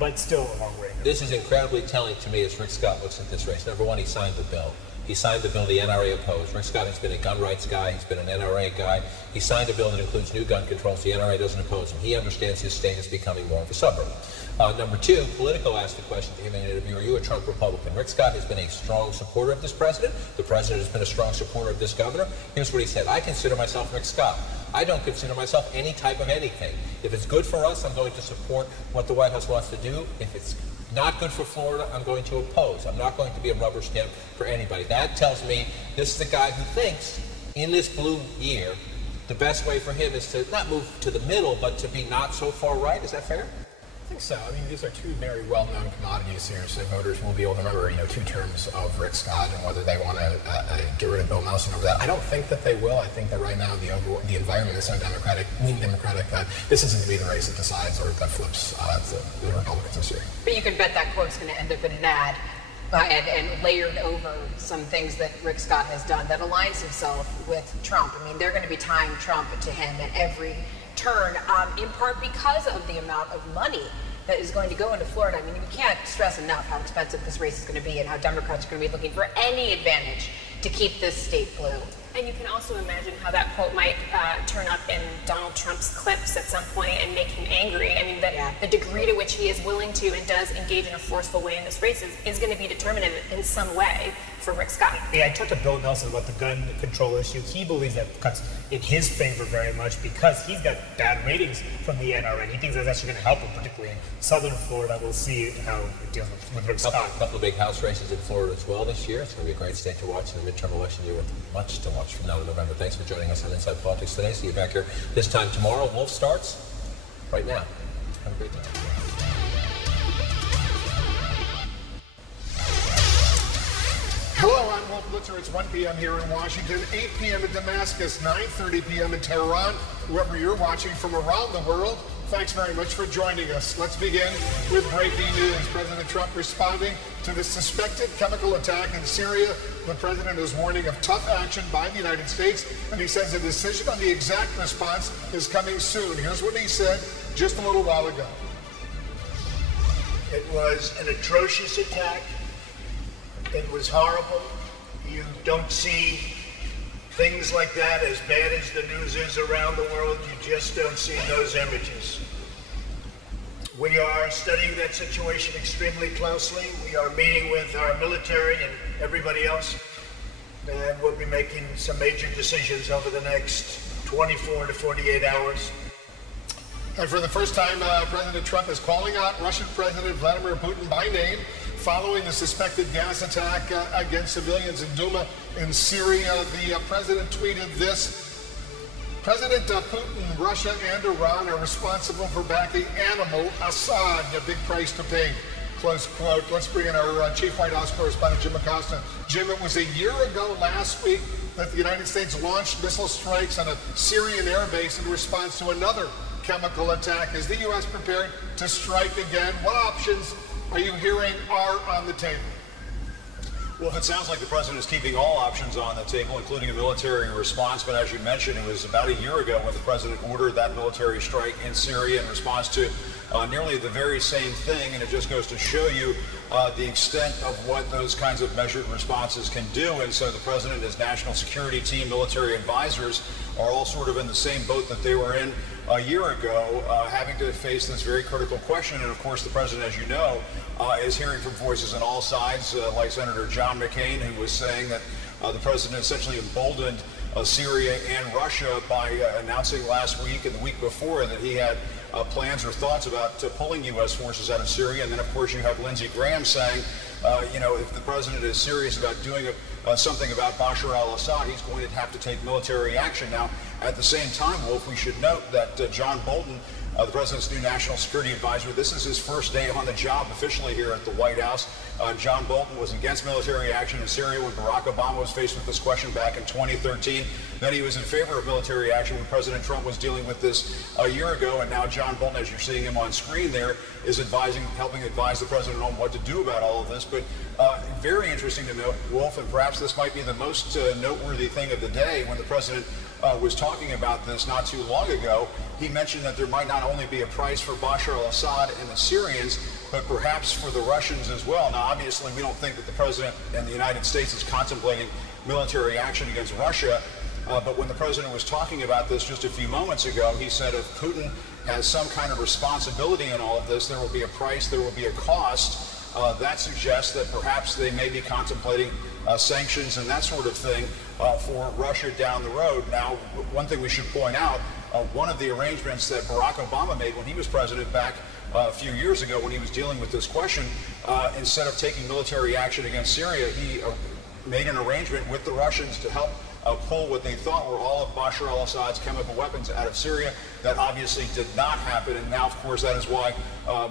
but still a long way. This is incredibly telling to me as Rick Scott looks at this race. Number one, he signed the bill. He signed the bill the NRA opposed. Rick Scott has been a gun rights guy. He's been an NRA guy. He signed a bill that includes new gun controls. The NRA doesn't oppose him. He understands his state is becoming more of a suburb. Number two, Politico asked the question to him in an interview, are you a Trump Republican? Rick Scott has been a strong supporter of this president. The president has been a strong supporter of this governor. Here's what he said. I consider myself Rick Scott. I don't consider myself any type of anything. If it's good for us, I'm going to support what the White House wants to do. If it's not good for Florida, I'm going to oppose. I'm not going to be a rubber stamp for anybody. That tells me this is the guy who thinks in this blue year, the best way for him is to not move to the middle, but to be not so far right. Is that fair? I think so. I mean, these are two very well-known commodities here, so voters will be able to remember, 2 terms of Rick Scott and whether they want to get rid of Bill Nelson over that. I don't think that they will. I think that right now the environment is so lean Democratic that this isn't going to be the race that decides or that flips the Republicans this year. But you can bet that quote's going to end up in an ad and layered over some things that Rick Scott has done that aligns himself with Trump. I mean, they're going to be tying Trump to him at every turn, in part because of the amount of money that is going to go into Florida. I mean, we can't stress enough how expensive this race is going to be and how Democrats are going to be looking for any advantage to keep this state blue. And you can also imagine how that quote might turn up in Donald Trump's clips at some point and make him angry. I mean, the degree to which he is willing to and does engage in a forceful way in this race is going to be determinative in some way for Rick Scott. Yeah, I talked to Bill Nelson about the gun control issue. He believes that cuts in his favor very much because he's got bad ratings from the NRA. He thinks that's actually going to help him, particularly in southern Florida. We'll see how it deals with Rick Scott. A couple of big House races in Florida as well this year. It's going to be a great state to watch in the midterm election year with much to watch from now to November. Thanks for joining us on Inside Politics today. See you back here this time tomorrow. Wolf starts right now. Have a great day. Hello, I'm Wolf Blitzer. It's 1 p.m. here in Washington, 8 p.m. in Damascus, 9:30 p.m. in Tehran. Whoever you're watching from around the world, thanks very much for joining us. Let's begin with breaking news. President Trump responding to the suspected chemical attack in Syria. The president is warning of tough action by the United States, and he says a decision on the exact response is coming soon. Here's what he said just a little while ago. It was an atrocious attack. It was horrible. You don't see things like that, as bad as the news is around the world. You just don't see those images. We are studying that situation extremely closely. We are meeting with our military and everybody else, and we'll be making some major decisions over the next 24 to 48 hours. And for the first time, President Trump is calling out Russian President Vladimir Putin by name following the suspected gas attack against civilians in Duma in Syria. The president tweeted this: President Putin, Russia, and Iran are responsible for backing animal Assad, a big price to pay. Close quote. Let's bring in our chief White House correspondent, Jim Acosta. Jim, it was a year ago last week that the United States launched missile strikes on a Syrian air base in response to another chemical attack. Is the U.S. prepared to strike again? What options are you hearing are on the table? Well, if it sounds like the president is keeping all options on the table, including a military response, but as you mentioned, it was about a year ago when the president ordered that military strike in Syria in response to nearly the very same thing, and it just goes to show you the extent of what those kinds of measured responses can do. And so the president, his national security team, military advisors are all sort of in the same boat that they were in a year ago, having to face this very critical question. And of course, the president, as you know, is hearing from voices on all sides, like Senator John McCain, who was saying that the president essentially emboldened Syria and Russia by announcing last week and the week before that he had plans or thoughts about pulling U.S. forces out of Syria. And then, of course, you have Lindsey Graham saying, if the president is serious about doing something about Bashar al-Assad, he's going to have to take military action. Now, at the same time, Wolf, we should note that John Bolton, the president's new national security advisor. This is his first day on the job officially here at the White House. John Bolton was against military action in Syria when Barack Obama was faced with this question back in 2013. Then he was in favor of military action when President Trump was dealing with this a year ago. And now John Bolton, as you're seeing him on screen there, is helping advise the president on what to do about all of this. But very interesting to note, Wolf, and perhaps this might be the most noteworthy thing of the day. When the president was talking about this not too long ago, he mentioned that there might not only be a price for Bashar al-Assad and the Syrians, but perhaps for the Russians as well. Now, obviously, we don't think that the president and the United States is contemplating military action against Russia. But when the president was talking about this just a few moments ago, he said if Putin has some kind of responsibility in all of this, there will be a price, there will be a cost. That suggests that perhaps they may be contemplating sanctions and that sort of thing for Russia down the road. Now, one thing we should point out, one of the arrangements that Barack Obama made when he was president back a few years ago when he was dealing with this question, instead of taking military action against Syria, he made an arrangement with the Russians to help pull what they thought were all of Bashar al-Assad's chemical weapons out of Syria. That obviously did not happen, and now, of course, that is why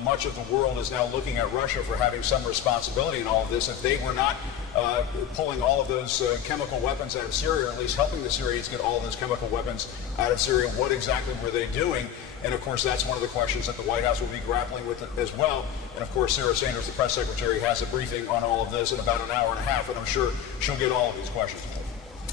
much of the world is now looking at Russia for having some responsibility in all of this. If they were not pulling all of those chemical weapons out of Syria, or at least helping the Syrians get all of those chemical weapons out of Syria, what exactly were they doing? And, of course, that's one of the questions that the White House will be grappling with as well. And, of course, Sarah Sanders, the press secretary, has a briefing on all of this in about an hour and a half, and I'm sure she'll get all of these questions.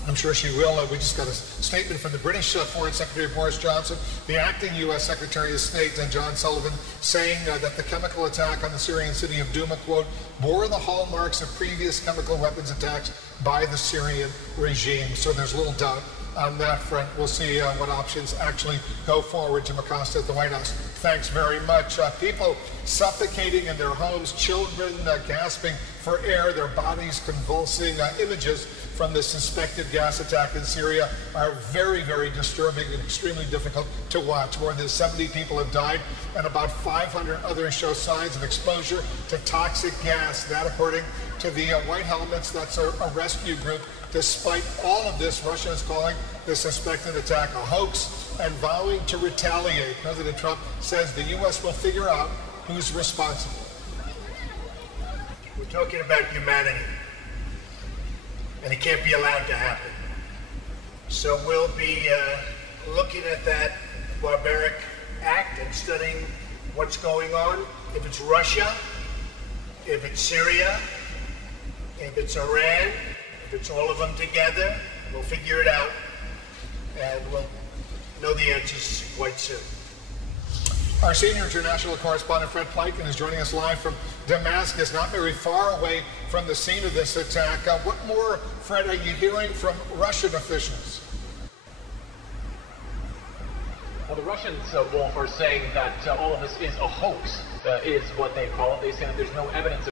I'm sure she will. We just got a statement from the British Foreign Secretary Boris Johnson, the acting U.S. Secretary of State John Sullivan, saying that the chemical attack on the Syrian city of Douma, quote, bore the hallmarks of previous chemical weapons attacks by the Syrian regime. So there's little doubt on that front. We'll see what options actually go forward. Jim Acosta at the White House. Thanks very much. People suffocating in their homes, children gasping for air, their bodies convulsing. Images from the suspected gas attack in Syria are very, very disturbing and extremely difficult to watch. More than 70 people have died, and about 500 others show signs of exposure to toxic gas. That, according to the White Helmets, that's a rescue group. Despite all of this, Russia is calling the suspected attack a hoax and vowing to retaliate. President Trump says the U.S. will figure out who's responsible. We're talking about humanity, and it can't be allowed to happen. So we'll be looking at that barbaric act and studying what's going on. If it's Russia, if it's Syria, if it's Iran, if it's all of them together, we'll figure it out, and we'll know the answers quite soon. Our senior international correspondent, Fred Pleitgen, is joining us live from Damascus, not very far away from the scene of this attack. What more, Fred, are you hearing from Russian officials? Well, the Russians, Wolf, are saying that all of this is a hoax, is what they call it. They say that there's no evidence